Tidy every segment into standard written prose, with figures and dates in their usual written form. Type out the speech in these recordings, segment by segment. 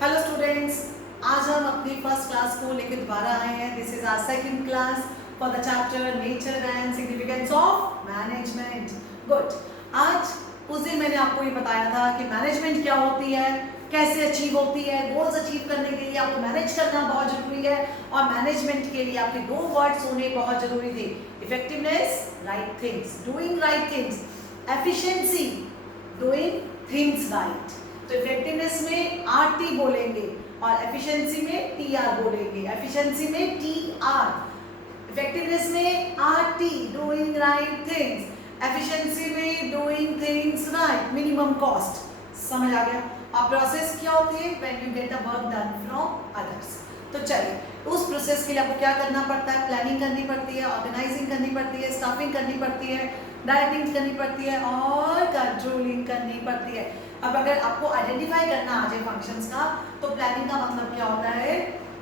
Hello students, आज हम अपनी फर्स्ट क्लास को लेकर दोबारा आए हैं। This is our second class for the chapter nature and significance of management. Good. आज उस दिन मैंने आपको ये बताया था कि मैनेजमेंट क्या होती है, कैसे अचीव होती है। गोल्स अचीव करने के लिए आपको मैनेज करना बहुत जरूरी है और मैनेजमेंट के लिए आपके दो वर्ड्स होने बहुत जरूरी थे, effectiveness, right things, doing right things, efficiency, doing things right. तो इफेक्टिवनेस में आरटी बोलेंगे और एफिशिएंसी में टीआर बोलेंगे। एफिशिएंसी में टीआर, इफेक्टिवनेस में RT, doing right things, efficiency में doing things right, minimum cost. समझ आ गया? और प्रोसेस क्या होती है? When you get the work done from others. तो चलिए, उस प्रोसेस के लिए आपको क्या करना पड़ता है? प्लानिंग करनी पड़ती है, ऑर्गेनाइजिंग करनी पड़ती है, स्टाफिंग करनी पड़ती है, डायरेक्टिंग करनी पड़ती है और कंट्रोलिंग करनी पड़ती है। अब अगर आपको आइडेंटिफाई करना आ जाए फंक्शंस का, तो प्लानिंग का मतलब क्या होता है?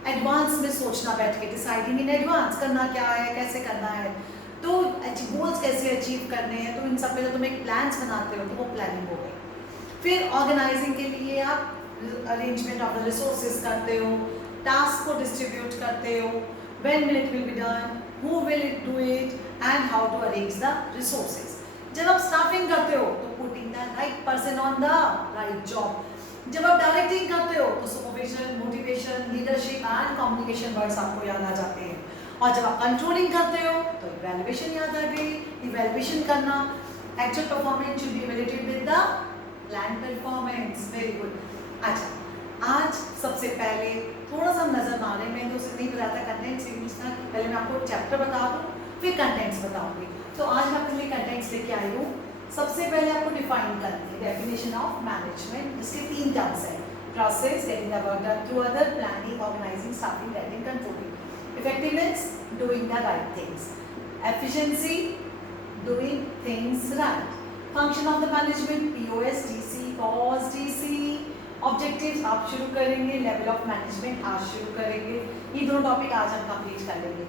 एडवांस में सोचना, बैठ के डिसाइडिंग इन एडवांस करना क्या है, कैसे करना है, तो गोल्स कैसे अचीव करने हैं। तो इन सब पे जो तुम एक प्लान्स बनाते हो तो वो प्लानिंग हो गई। फिर ऑर्गेनाइजिंग के लिए आप अरेंजमेंट ऑफ द रिसोर्सेज करते हो, टास्क को डिस्ट्रीब्यूट करते हो, when will it will be done, who will it do it and how to arrange the resources. जब आप स्टाफिंग करते हो तो putting the right person on the right job. जब आप डायरेक्टिंग करते हो तो supervision, motivation, leadership and communication words आपको याद आ जाते हैं। और जब आप कंट्रोलिंग करते हो तो इवैल्यूएशन याद आ गई। इवैल्यूएशन करना, actual performance should be evaluated with the plan performance. Very good. अच्छा, आज सबसे पहले थोड़ा सा नजर मारे, मैं तो उसे नहीं बताता कंटेंट सीरीज था, पहले मैं आपको चैप्टर बता दूं फिर कंटेंट्स बताऊंगी। तो आज मैं अपने लिए कंटेंट्स लेके आई हूँ। सबसे पहले आपको डिफाइन करनी है डेफिनेशन ऑफ मैनेजमेंट। इसके 3 टर्म्स हैं: process, getting the work done through other, planning, organising, staffing, directing, controlling. Effectiveness, doing the right things. Efficiency, doing things right. Function of the management, POS, DC, POS, DC. Objectives आप शुरू करेंगे, level of management आज शुरू करेंगे। ये दोनों topic आज हम कंप्लीट कर लेंगे।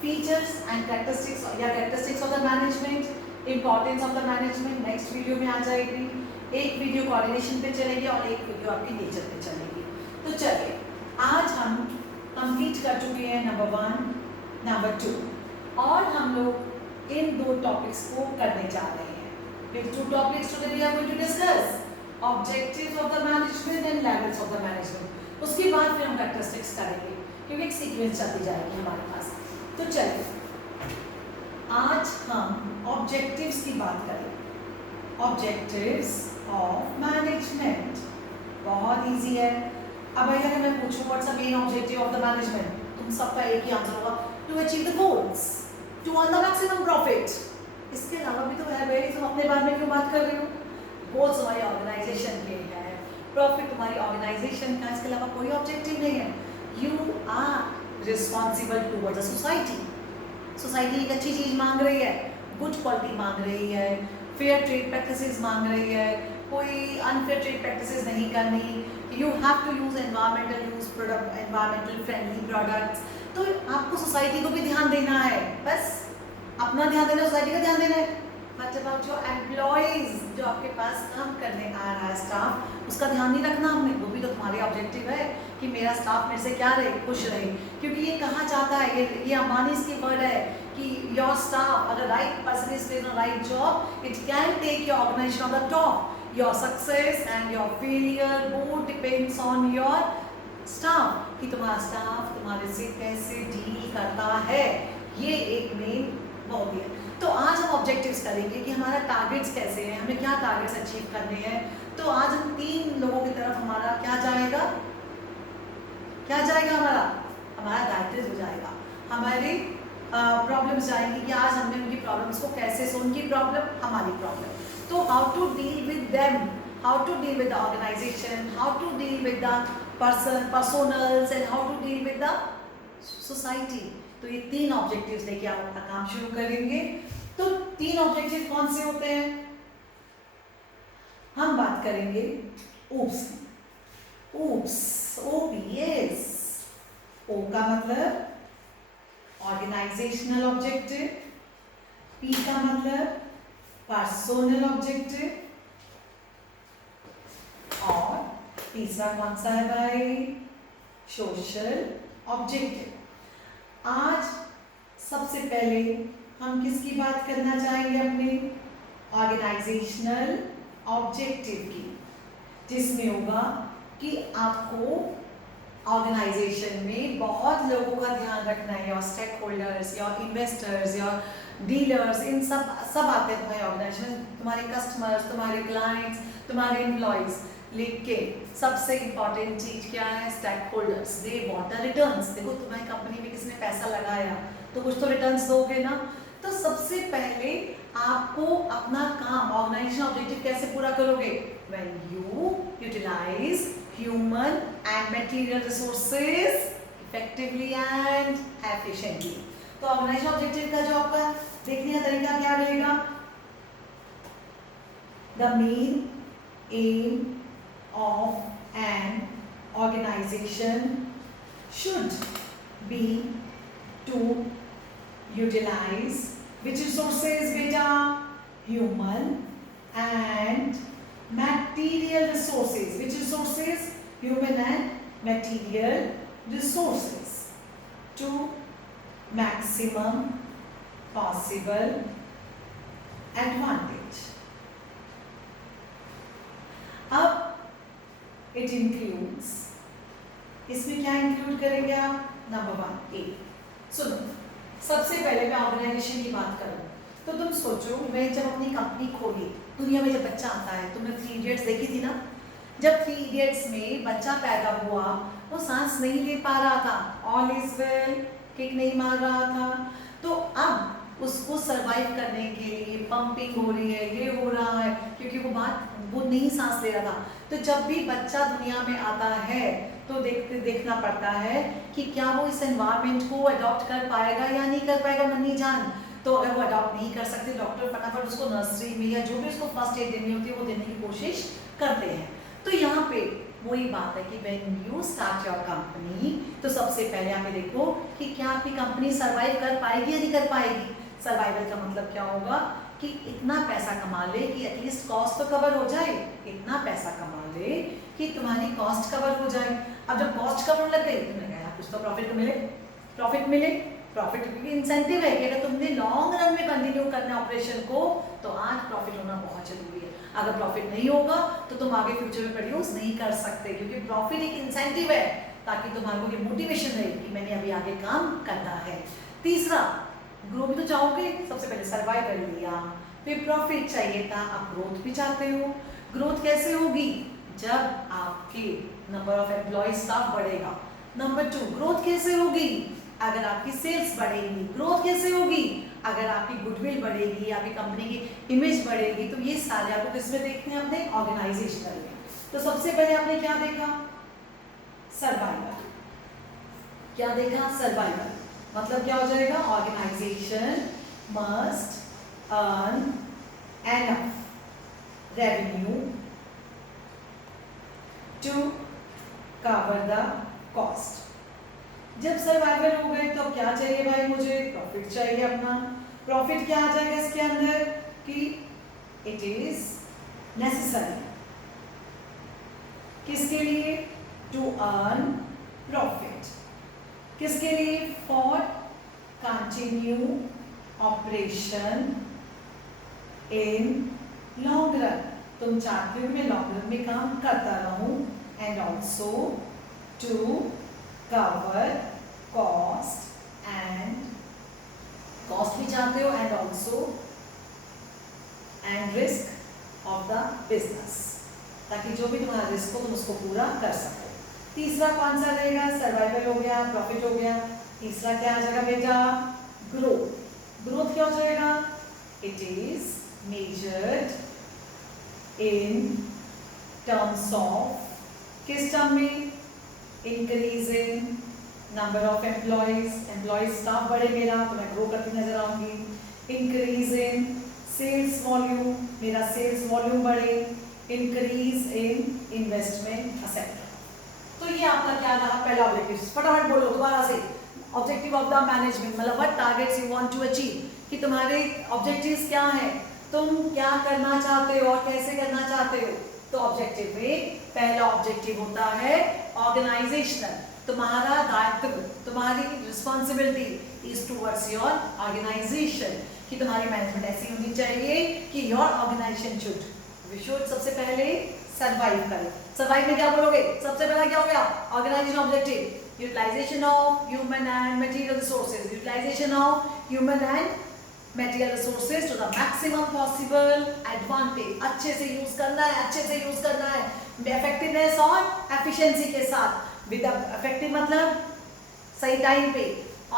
फीचर्स एंड कैरेक्टरिस्टिक्स या characteristics of the management, importance of the management next video में आ जाएगी। एक वीडियो कोऑर्डिनेशन पे चलेगी और एक वीडियो आपकी नेचर पे चलेगी। तो चलिए, आज हम कंप्लीट कर चुके हैं नंबर 1, नंबर 2 और हम लोग इन 2 टॉपिक्स को करने जा रहे हैं। Which 2 topics today we are going to discuss? Objectives of the management and levels of the management. उसके बाद फिर हम कैरेक्टरिस्टिक्स करेंगे क्योंकि एक सीक्वेंस चलती जाएगी हमारे पास। तो चलिए, आज हम ऑब्जेक्टिव्स की बात करें। ऑब्जेक्टिव्स ऑफ मैनेजमेंट बहुत इजी है। अब अगर मैं पूछूं what's the main objective of the management, तुम सबका एक ही आंसर होगा, to achieve the goals, to earn the maximum profit. इसके अलावा भी तो है भाई, तुम अपने बारे में क्यों बात कर रहे हो? गोल्स तुम्हारी ऑर्गेनाइजेशन के है, प्रॉफिट तुम्हारी ऑर्गेनाइजेशन का, इसके अलावा कोई ऑब्जेक्टिव नहीं है। You are responsible towards the society. Society एक अच्छी चीज मांग रही है, गुड क्वालिटी मांग रही है, फेयर ट्रेड प्रैक्टिसेस मांग रही है, कोई अनफेयर ट्रेड प्रैक्टिसेस नहीं करनी। You have to use environmental use product, environmental friendly products. तो आपको सोसाइटी को भी ध्यान देना है, बस अपना ध्यान देना, सोसाइटी का ध्यान देना है। बट अबाउट जो एम्प्लॉइज, जो आपके पास काम करने आ रहा है स्टाफ, उसका ध्यान नहीं रखना हमने, वो भी तो तुम्हारे ऑब्जेक्टिव है कि मेरा स्टाफ मेरे से क्या रहे, खुश रहे। क्योंकि ये कहा जाता है, ये अंबानीज की वर्ड है कि योर स्टाफ, अगर right person is placed on right job, it can take your organisation on the top. Your success and your failure both depends on your staff, कि तुम्हारा स्टाफ तुम्हारे से कैसे डील करता है। ये एक मेन बहुत ही है। तो आज हम ऑब्जेक्टिव्स करेंगे कि हमारा टारगेट्स कैसे हैं, हमें क्या टारगेट्स अचीव करने हैं। तो आज हम 3 लोगों की तरफ हमारा क्या जाएगा, क्या जाएगा, हमारा डायरेक्टिव हो जाएगा, हमारी प्रॉब्लम्स जाएंगी कि आज हमने उनकी प्रॉब्लम्स को कैसे, उनकी प्रॉब्लम हमारी प्रॉब्लम, तो how to deal with them, how to deal with the organisation, how to deal with the personnels and how to deal with the society. तो ये 3 ऑब्जेक्टिव्स लेके आप अपना काम शुरू करेंगे। तो 3 ऑब्जेक्टिव कौन से होते हैं? हम बात करेंगे ओप्स, OPS। O का मतलब ऑर्गेनाइजेशनल ऑब्जेक्टिव, P का मतलब पर्सनल ऑब्जेक्टिव और तीसरा कौन सा है भाई? Social objective. आज सबसे पहले हम किसकी बात करना चाहेंगे? अपने ऑर्गेनाइजेशनल ऑब्जेक्टिव की, जिसमें होगा कि आपको ऑर्गेनाइजेशन में बहुत लोगों का ध्यान रखना है, your stakeholders, your investors, your dealers, इन सब आते हैं तुम्हारे ऑर्गेनाइजेशन, तुम्हारे कस्टमर्स, तुम्हारे क्लाइंट्स, तुम्हारे एम्प्लॉयज। लेकिन सबसे इंपॉर्टेंट चीज क्या है? Stakeholders, they want a returns. देखो तुम्हारी कंपनी में किसने पैसा लगाया तो कुछ तो रिटर्न्स दोगे ना। तो सबसे पहले आपको अपना काम, ऑर्गेनाइजेशन ऑब्जेक्टिव कैसे पूरा करोगे? When you utilise human and material resources effectively and efficiently. तो ऑर्गेनाइजेशन ऑब्जेक्टिव का जो आपका देखने का तरीका क्या रहेगा? The main aim of an organization should be to utilize which resources beta? Human and material resources. Which resources? Human and material resources to maximum possible advantage. अब इट इंक्लूड्स, इसमें क्या इंक्लूड करेंगे आप? नंबर 1 ए। सुनो, सबसे पहले मैं organisation की बात करूं तो तुम सोचो, मैं जब अपनी कंपनी खोली, दुनिया में जब बच्चा आता है, तुमने 3 इडियट्स देखी थी ना? जब 3 इडियट्स में बच्चा पैदा हुआ वो सांस नहीं ले पा रहा था, ऑल इज वेल, किक नहीं मार रहा था, तो अब उसको सरवाइव करने के लिए पंपिंग हो रही है, ये हो रहा है, क्योंकि वो नहीं सांस ले रहा था। तो जब भी बच्चा दुनिया में आता है तो देखना पड़ता है कि क्या वो इस एनवायरनमेंट को अडॉप्ट कर पाएगा या नहीं कर पाएगा नन्ही जान। तो अगर वो अडॉप्ट नहीं कर सकते, डॉक्टर फटाफट उसको नर्सरी में या जो भी उसको फर्स्ट एड देनी होती है वो देने की कोशिश करते हैं। तो यहाँ पे वही बात है कि when you start your company, तो सबसे पहले आप ये देखो कि क्या आपकी कंपनी सर्वाइव कर पाएगी या नहीं कर पाएगी। सर्वाइवल का मतलब क्या होगा कि इतना पैसा कमा ले कि एटलीस्ट कॉस्ट तो कवर हो जाए, इतना पैसा कमा ले कि तुम्हारी कॉस्ट कवर हो जाए। अब जब कॉस्ट कवर लग गई, तुमने कहा कुछ तो प्रॉफिट मिले, प्रॉफिट क्योंकि इंसेंटिव है कि अगर तुमने लॉन्ग रन में कंटिन्यू करना है ऑपरेशन को तो आज प्रॉफिट होना बहुत जरूरी है। अगर प्रॉफिट नहीं होगा तो तुम आगे फ्यूचर में प्रोड्यूस नहीं कर सकते, क्योंकि प्रॉफिट एक इंसेंटिव है ताकि तुम्हारे को ये मोटिवेशन रहे कि मैंने अभी आगे काम करना है। तीसरा, ग्रो भी तो चाहोगे, सबसे पहले सर्वाइव कर लिया, फिर प्रॉफिट चाहिए था, अब ग्रोथ भी चाहते हो। ग्रोथ कैसे होगी? जब आपके नंबर ऑफ एम्प्लॉय स्टाफ बढ़ेगा। नंबर 2, ग्रोथ कैसे होगी? अगर आपकी सेल्स बढ़ेगी। ग्रोथ कैसे होगी? अगर आपकी गुडविल बढ़ेगी, आपकी कंपनी की इमेज बढ़ेगी। तो ये सारे आपको किसमें देखते हैं? अपने ऑर्गेनाइजेशनल में। तो सबसे पहले आपने क्या देखा? सर्वाइवल। क्या देखा? सर्वाइवल। मतलब क्या हो जाएगा? Organisation must earn enough revenue to cover the cost. जब सर्वाइवल हो गए तो क्या चाहिए भाई? मुझे प्रॉफिट चाहिए अपना। प्रॉफिट क्या आ जाएगा इसके अंदर कि इट इज नेसेसरी, किसके लिए? To earn profit. किसके लिए? For continue operation in long run. तुम चाहते हो मैं लॉन्ग रन में काम करता रहूं, and also to cover cost, and cost भी चाहते हो, and also and risk of the business, ताकि जो भी तुम्हारा रिस्क हो तुम उसको पूरा कर सको। तीसरा कौन सा रहेगा? सर्वाइवल हो गया, प्रॉफिट हो गया। तीसरा क्या आ जाएगा बेटा? ग्रोथ। ग्रोथ क्या हो जाएगा? It is measured in terms of, किस टर्म में? Increase in number of employees staff बढ़े मेरा तो मैं ग्रो करती नजर आऊंगी। इंक्रीज इन सेल्स वॉल्यूम, मेरा सेल्स वॉल्यूम बढ़े। Increase in investment etcetera. तो ये आपका क्या रहा? पहला ऑब्जेक्टिव। फटाफट बोलो दोबारा से। ऑब्जेक्टिव ऑफ द मैनेजमेंट मतलब what targets you want to achieve, कि तुम्हारे ऑब्जेक्टिव्स क्या हैं, तुम क्या करना चाहते हो और कैसे करना चाहते हो। तो ऑब्जेक्टिव में पहला ऑब्जेक्टिव होता है ऑर्गेनाइजेशनल। तुम्हारा दायित्व, तुम्हारी responsibility is towards your organisation, कि तुम्हारी मैनेजमेंट ऐसी होनी चाहिए कि योर ऑर्गेनाइजेशन शुड सबसे पहले सर्वाइव करे। सर्वाइव में क्या बोलोगे? सबसे पहला क्या हो गया? Organisation objective, utilisation of human and material resources, utilisation of human and material resources to the maximum possible advantage. अच्छे से यूज करना है, अच्छे से यूज करना है, इफेक्टिवनेस और एफिशिएंसी के साथ। विद इफेक्टिव मतलब सही टाइम पे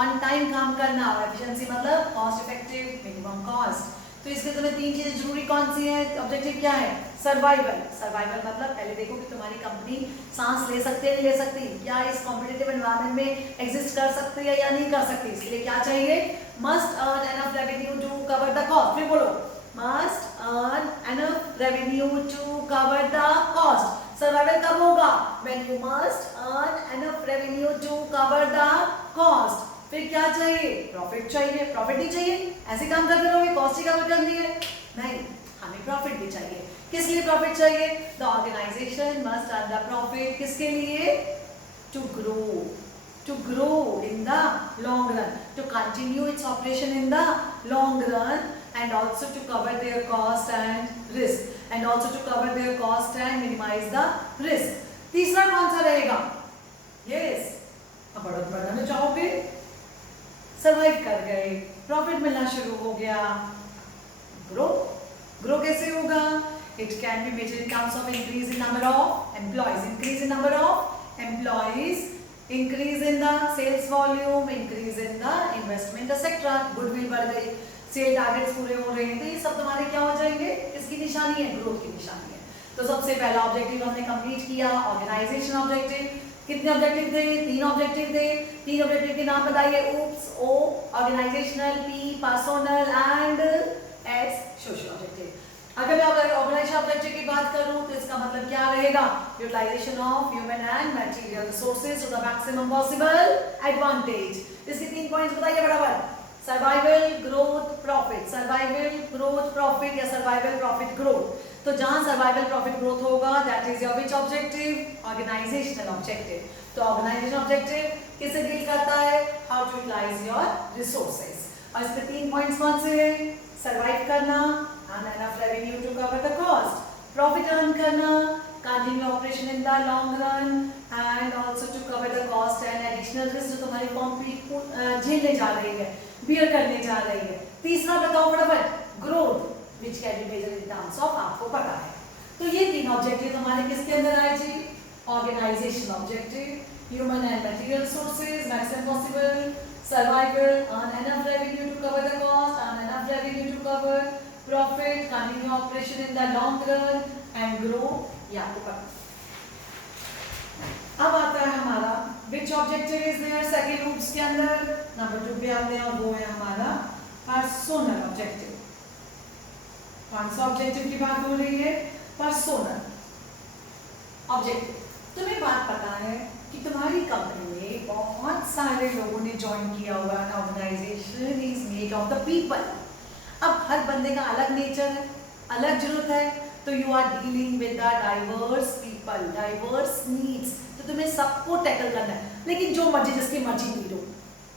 ऑन टाइम काम करना, और एफिशिएंसी मतलब कॉस्ट इफेक्टिव, मिनिमम कॉस्ट। तो इसके तुम्हें तीन चीजें जरूरी कौन सी है? ऑब्जेक्टिव क्या है? सर्वाइवल। सर्वाइवल मतलब पहले देखो कि तुम्हारी कंपनी सांस ले सकती है, नहीं ले सकती, क्या इस कॉम्पिटिटिव एनवायरनमेंट में एग्जिस्ट कर सकती है या नहीं कर सकती। इसलिए क्या चाहिए? Must earn enough revenue to cover the cost. फिर बोलो, must earn enough revenue to cover the cost. Survival कब होगा? When you must earn enough revenue to cover the cost. फिर क्या चाहिए? प्रॉफिट चाहिए। प्रॉफिट नहीं चाहिए, ऐसे काम करते रहोगे, कॉस्ट ही कवर करनी है? नहीं, हमें प्रॉफिट भी चाहिए। किस लिए प्रॉफिट चाहिए? The organisation must earn the profit. किसके लिए? To grow in the long run, to continue its operation in the long run, and also to cover their cost and risk, and also to cover their cost and minimise the risk. तीसरा कौन सा रहेगा? Yes, अब बढ़त बढ़ाना चाहोगे, survive कर गए, प्रॉफिट मिलना शुरू हो गया, ग्रो कैसे होगा? It can be measured in terms of increase in number of employees, increase in number of employees, increase in the sales volume, increase in the investment etcetera. Goodwill बढ़ गई, सेल टारगेट्स पूरे हो रहे हैं, तो ये सब तुम्हारे क्या हो जाएंगे? किसकी निशानी है? ग्रोथ की निशानी है। तो सबसे पहला ऑब्जेक्टिव हमने कंप्लीट किया, ऑर्गेनाइजेशन ऑब्जेक्टिव। कितने ऑब्जेक्टिव थे? 3 ऑब्जेक्टिव थे। 3 ऑब्जेक्टिव के नाम बताइए। OPS, O organisational, P personal and S social objective. अगर मैं ऑर्गेनाइजेशन ऑब्जेक्टिव की बात करूं तो इसका मतलब क्या रहेगा? Utilisation of human and material resources to the maximum possible advantage. इसके 3 पॉइंट्स बताइए बराबर। Survival, growth, profit. Survival, growth, profit, या सर्वाइवल, प्रॉफिट, ग्रोथ। तो जहां सर्वाइवल, प्रॉफिट, ग्रोथ होगा, that is your which objective? Organisational objective. तो organisation objective किससे deal करता है? How to utilise your resources. और इसके 3 पॉइंट्स कौन से हैं? सर्वाइव करना, earn enough revenue to cover the cost, profit earn करना, continue operation in the long run, and also to cover the cost and additional risk जो तुम्हारी company झेलने जा रही है, बियर करने जा रही है। तीसरा बताओ फटाफट, growth, which can be measured in terms of, आपको पता है। तो ये 3 ऑब्जेक्टिव हमारे किसके अंदर आए जी? Organisation objective, human and material resources maximum possible, survival, earn enough revenue to cover the cost, earn enough revenue to cover profit, continue operation in the long run and grow, ये आपको पता। अब आता है हमारा which objective is there second roots के अंदर, number 2 पे आते हैं, और वो है हमारा पर्सोनल ऑब्जेक्टिव। कौन सा ऑब्जेक्टिव की बात हो रही है? Personnel objective. तुम्हें बात पता है कि तुम्हारी कंपनी में बहुत सारे लोगों ने ज्वाइन किया हुआ है, organisation is made of the people. अब हर बंदे का अलग नेचर है, अलग जरूरत है, तो you are dealing with the diverse people, diverse needs, तो तुम्हें सबको टैकल करना है। लेकिन जो मर्जी जिसकी मर्जी नीड हो,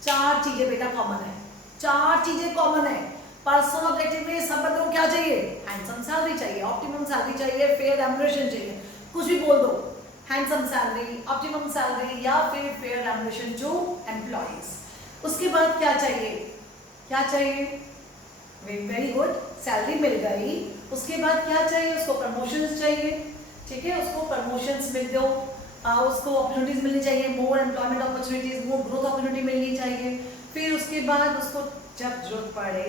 4 चीजें बेटा कॉमन है, 4 चीजें कॉमन है। पर्सनल ऑब्जेक्टिव में सब बंदों को क्या चाहिए? हैंडसम सैलरी चाहिए, ऑप्टिमम सैलरी चाहिए, फेयर रेम्युनरेशन चाहिए, कुछ भी बोल दो, हैंडसम सैलरी, ऑप्टिमम सैलरी, या फिर फेयर रेम्युनरेशन टू एम्प्लॉइज। उसके बाद क्या चाहिए? क्या चाहिए? वेरी गुड, सैलरी मिल गई। उसके बाद क्या चाहिए? उसको प्रमोशंस चाहिए, ठीक है, उसको प्रमोशंस मिल दो, उसको अपॉर्चुनिटीज मिलनी चाहिए, मोर एम्प्लॉयमेंट अपॉर्चुनिटीज, मोर ग्रोथ अपॉर्चुनिटी मिलनी चाहिए। फिर उसके बाद उसको जब जरूरत पड़े,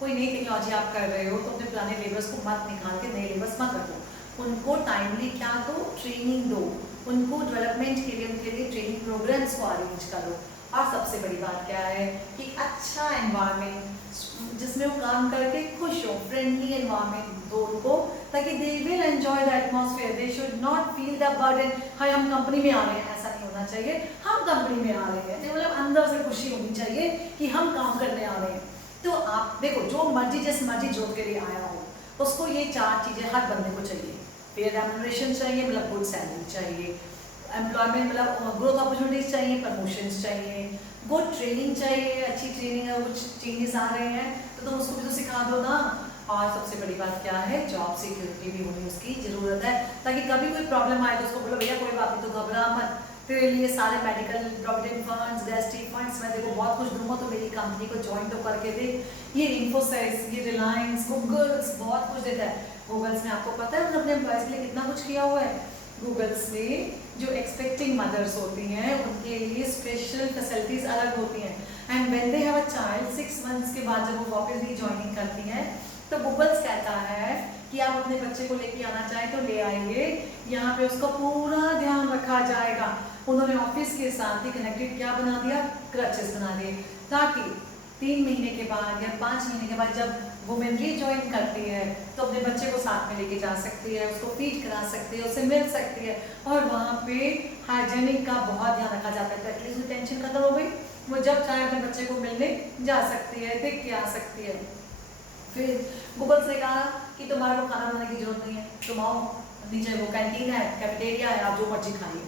कोई नई टेक्नोलॉजी आप कर रहे हो तो अपने पुराने लेबर्स को मत निकाल के नए लेबर्स मत रखो, उनको टाइमली क्या दो? ट्रेनिंग दो, उनको डेवलपमेंट के लिए उनके लिए ट्रेनिंग प्रोग्राम्स को अरेंज करो। और सबसे बड़ी बात क्या है कि अच्छा एनवायरनमेंट जिसमें वो काम करके खुश हो, फ्रेंडली एनवायरनमेंट दो उनको, ताकि they will enjoy the atmosphere, they should not feel the burden, हाय हम कंपनी में आ रहे हैं, ऐसा नहीं होना चाहिए। हम कंपनी में आ रहे हैं मतलब अंदर से खुशी होनी चाहिए कि हम काम करने आ रहे हैं। तो आप देखो, जो मर्जी जिस मर्जी जॉब के लिए आया हो, उसको ये 4 चीजें हर बंदे को चाहिए। फेयर रेम्यूनरेशन चाहिए, मतलब गुड सैलरी चाहिए, एम्प्लॉयमेंट मतलब ग्रोथ अपॉर्चुनिटीज चाहिए, प्रमोशंस चाहिए, गुड ट्रेनिंग चाहिए, अच्छी ट्रेनिंग है, कुछ चेंजेस आ रहे हैं तो तुम उसको भी तो सिखा दो ना। और सबसे बड़ी बात क्या है, जॉब सिक्योरिटी भी होनी उसकी ज़रूरत है, ताकि कभी कोई प्रॉब्लम आए तो उसको बोलो भैया कोई बात नहीं, तो घबरा मत, तेरे लिए सारे मेडिकल प्रोविडेंट फंड्स, गैस्ट्री फंड्स, मैं देखो बहुत कुछ दूंगा, तो मेरी कंपनी को ज्वाइन तो करके दे। ये इन्फोसिस, ये रिलायंस, गूगल्स बहुत कुछ देता है। गूगल्स में आपको पता है उन्होंने अपने एम्प्लॉयज़ के लिए कितना कुछ किया हुआ है। गूगल्स में जो एक्सपेक्टिंग मदर्स होती हैं उनके लिए स्पेशल फैसिलिटीज़ अलग होती हैं। And when they have a child 6 months के बाद जब वो वापस रीजॉइनिंग करती हैं तो गूगल्स कहता है कि आप अपने बच्चे को लेके आना चाहें तो ले आइए, यहाँ पे उसका पूरा ध्यान रखा जाएगा। उन्होंने ऑफिस के साथ ही कनेक्टेड क्या बना दिया, क्रचेस बना दिए, ताकि 3 महीने के बाद या 5 महीने के बाद जब वुमेन रीजॉइन करती है तो अपने बच्चे को साथ में लेके जा सकती है, उसको फीड करा सकती है, उससे मिल सकती है, और वहाँ पे हाइजीनिक का बहुत ध्यान रखा जाता है। तो एटलीस्ट टेंशन खत्म हो गई, वो जब चाहे अपने बच्चे को मिलने जा सकती है, देख के आ सकती है। फिर गूगल्स ने कहा कि तुम्हारे को खाना बनाने की जरूरत नहीं है, तुम आओ नीचे वो कैंटीन है, कैफेटेरिया है, आप जो मर्जी खाइए।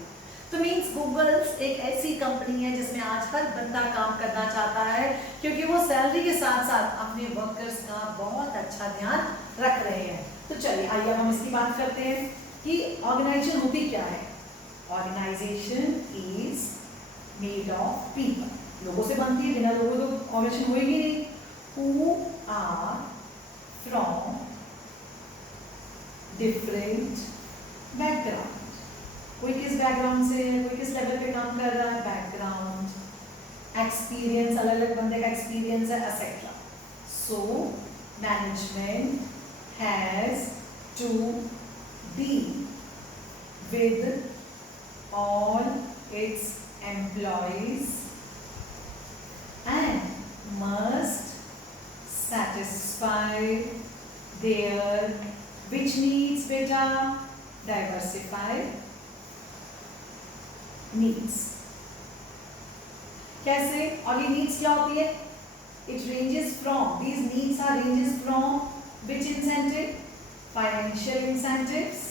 तो मीन्स गूगल्स एक ऐसी कंपनी है जिसमें आज हर बंदा काम करना चाहता है, क्योंकि वो सैलरी के साथ साथ अपने वर्कर्स का बहुत अच्छा ध्यान रख रहे हैं। तो चलिए आइए हम इसकी बात करते हैं कि ऑर्गेनाइजेशन होती क्या है। Organisation is made of people, लोगों से बनती है, बिना लोगों तो ऑर्गेनाइजेशन होगी नहीं। Who are from different background, कोई किस बैकग्राउंड से है, कोई किस लेवल पे काम कर रहा है, बैकग्राउंड, एक्सपीरियंस, अलग अलग बंदे का एक्सपीरियंस है, etcetera. So management has to be with all its employees and must satisfy their which needs, beta, diversify needs। कैसे, और ये needs क्या होती है, it ranges from, these needs are ranges from which incentive, financial incentives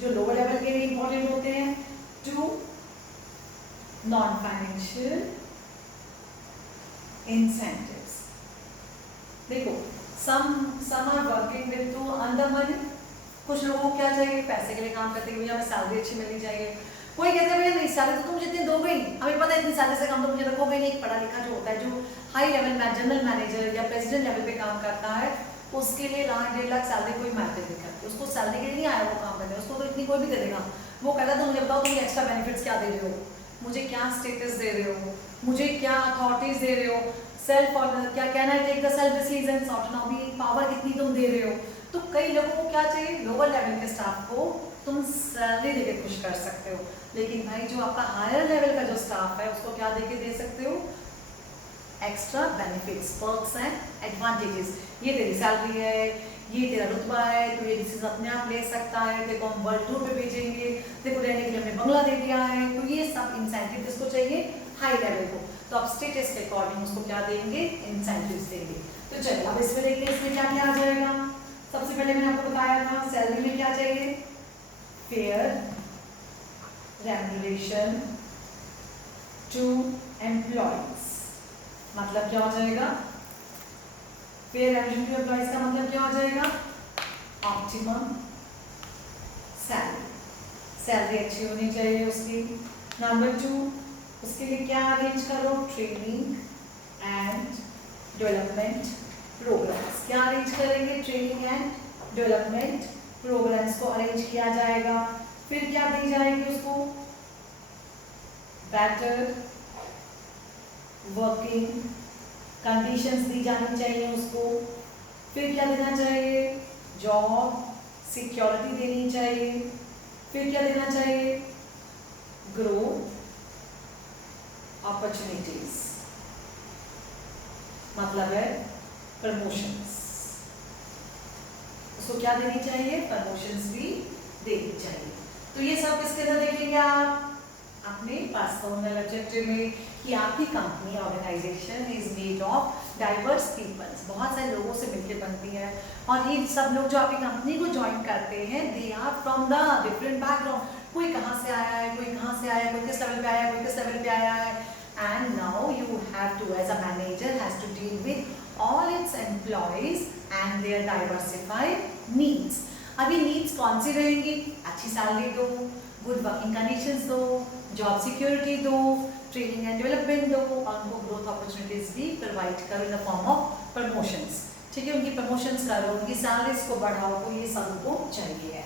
जो lower level के लिए important होते हैं, to नॉन फाइनेंशियल incentives। देखो some are working with to earn the money, कुछ लोगों को क्या चाहिए, पैसे के लिए काम करते हैं, भैया हमें सैलरी अच्छी मिलनी चाहिए। कोई कहते हैं भैया नहीं सैलरी तो तुम जितनी दोगे ही, हमें पता है इतनी सैलरी से काम तो मुझे रखोगे नहीं। पढ़ा लिखा जो होता है, जो हाई लेवल में जनरल मैनेजर या प्रेसिडेंट लेवल पे काम करता है, उसके लिए 1,00,000-1,50,000 सैलरी कोई मैटर नहीं करती, उसको सैलरी के लिए नहीं आया वो काम करने, उसको तो इतनी कोई भी दे देगा। वो कहता तो मुझे बताओ तुम एक्स्ट्रा बेनिफिट्स क्या दे रहे हो, मुझे क्या स्टेटस दे रहे हो, मुझे क्या अथॉरिटीज दे रहे हो, सेल्फ और क्या कहना है, take the self decision, autonomy power कितनी तुम दे रहे हो। तो कई लोगों को क्या चाहिए, लोअर लेवल के स्टाफ को तुम सैलरी देके खुश कर सकते हो, लेकिन भाई जो आपका हायर लेवल का जो स्टाफ है उसको क्या देके दे सकते हो, extra benefits, perks and advantages. ये तेरी सैलरी है, ये तेरा रुतबा है, तो ये डिसीजन अपने आप ले सकता है, देखो हम वर्ल्ड टूर पे भेजेंगे, देखो रहने के लिए हमने बंगला दे दिया है। तो ये सब इंसेंटिव जिसको चाहिए हाई लेवल को, तो आप स्टेटस के अकॉर्डिंग उसको क्या देंगे, इंसेंटिव्स देंगे। तो चलिए अब इसमें देखते हैं इसमें क्या क्या आ जाएगा। सबसे पहले मैंने आपको बताया था सैलरी में क्या चाहिए, फेयर रेम्यूनरेशन टू एम्प्लॉयज, मतलब क्या हो जाएगा, फेयर रेम्यूनरेशन टू एम्प्लॉयज का मतलब क्या हो जाएगा, ऑप्टिमम सैलरी, सैलरी अच्छी होनी चाहिए उसकी। नंबर 2, उसके लिए क्या अरेंज करो, ट्रेनिंग एंड डेवलपमेंट प्रोग्राम्स। क्या अरेंज करेंगे, ट्रेनिंग एंड डेवलपमेंट प्रोग्राम्स को अरेंज किया जाएगा। फिर क्या दी जाएगी उसको, बेटर वर्किंग कंडीशंस दी जानी चाहिए उसको। फिर क्या देना चाहिए, जॉब सिक्योरिटी देनी चाहिए। फिर क्या देना चाहिए, ग्रोथ अपॉर्चुनिटीज, मतलब है प्रमोशंस, उसको क्या देनी चाहिए, प्रमोशंस भी देनी चाहिए। तो ये सब किसके अंदर देखेंगे आप, अपने पर्सनल ऑब्जेक्टिव में, कि आपकी company organisation is made of diverse peoples, बहुत सारे लोगों से मिलकर बनती है। और ये सब लोग जो आपकी कंपनी को ज्वाइन करते हैं, they are from the different background, कोई कहाँ से आया है, कोई कहाँ से आया है, कोई किस लेवल पे आया है, कोई किस लेवल पे आया है। And now you have to as a manager has to deal with all its employees and their diversified needs. अभी नीड्स कौन सी रहेंगी? अच्छी सैलरी दो, गुड वर्किंग कंडीशंस दो, जॉब सिक्योरिटी दो, ट्रेनिंग एंड डेवलपमेंट दो, और उनको ग्रोथ अपॉर्चुनिटीज भी प्रोवाइड करो in the form of promotions. ठीक है, उनकी प्रमोशंस करो, उनकी सैलरीज को बढ़ाओ, तो ये सब को चाहिए है।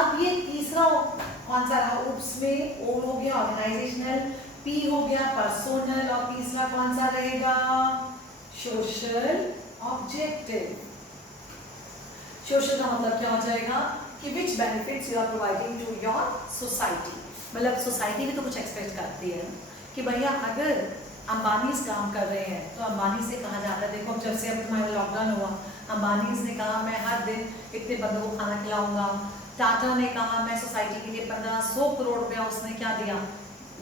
अब ये तीसरा कौन सा रहा? उप्स में ओ हो गया ऑर्गेनाइजेशनल, पी हो गया पर्सोनल, और तीसरा कौन सा रहेगा? Social objective. सोशल का मतलब क्या हो जाएगा कि which benefits you are providing to your society. मतलब सोसाइटी भी तो कुछ एक्सपेक्ट करती है कि भैया अगर अंबानीज काम कर रहे हैं तो अंबानी से कहा जाता है, देखो जब से अब तुम्हारा लॉकडाउन हुआ, अंबानीज ने कहा मैं हर दिन इतने बंदों को खाना खिलाऊंगा, टाटा ने कहा मैं सोसाइटी के लिए 1500 करोड़ रुपया उसने क्या दिया,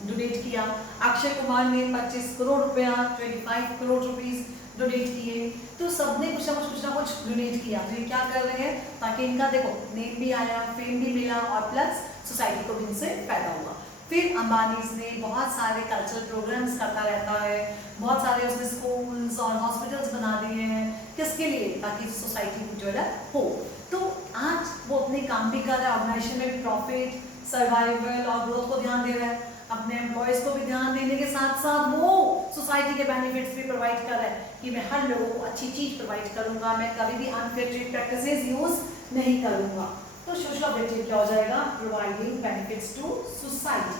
डोनेट किया, अक्षय कुमार ने 25 करोड़ रुपया 25 करोड़ रुपीस डोनेट किए। तो सबने कुछ ना कुछ डोनेट किया। तो ये क्या कर रहे हैं ताकि इनका देखो नेम भी आया, फेम भी मिला, और प्लस सोसाइटी को भी इनसे फायदा हुआ। फिर अंबानीज ने बहुत सारे कल्चरल प्रोग्राम्स करता रहता है, बहुत सारे उसने स्कूल्स और हॉस्पिटल्स बना दिए हैं, किसके लिए? ताकि सोसाइटी को डेवलप हो। तो आज वो अपने काम भी कर रहा है, ऑर्गेनाइजेशन में प्रॉफिट, सर्वाइवल और ग्रोथ को ध्यान दे रहा है, अपने एम्प्लॉयज को भी ध्यान देने के साथ साथ वो सोसाइटी के बेनिफिट्स भी प्रोवाइड कर रहा है कि मैं हर लोगों को अच्छी चीज प्रोवाइड करूंगा, मैं कभी भी अनफेयर ट्रेड प्रैक्टिसेस यूज नहीं करूंगा। तो सोशल ऑब्जेक्टिव क्या हो जाएगा? Providing benefits to society,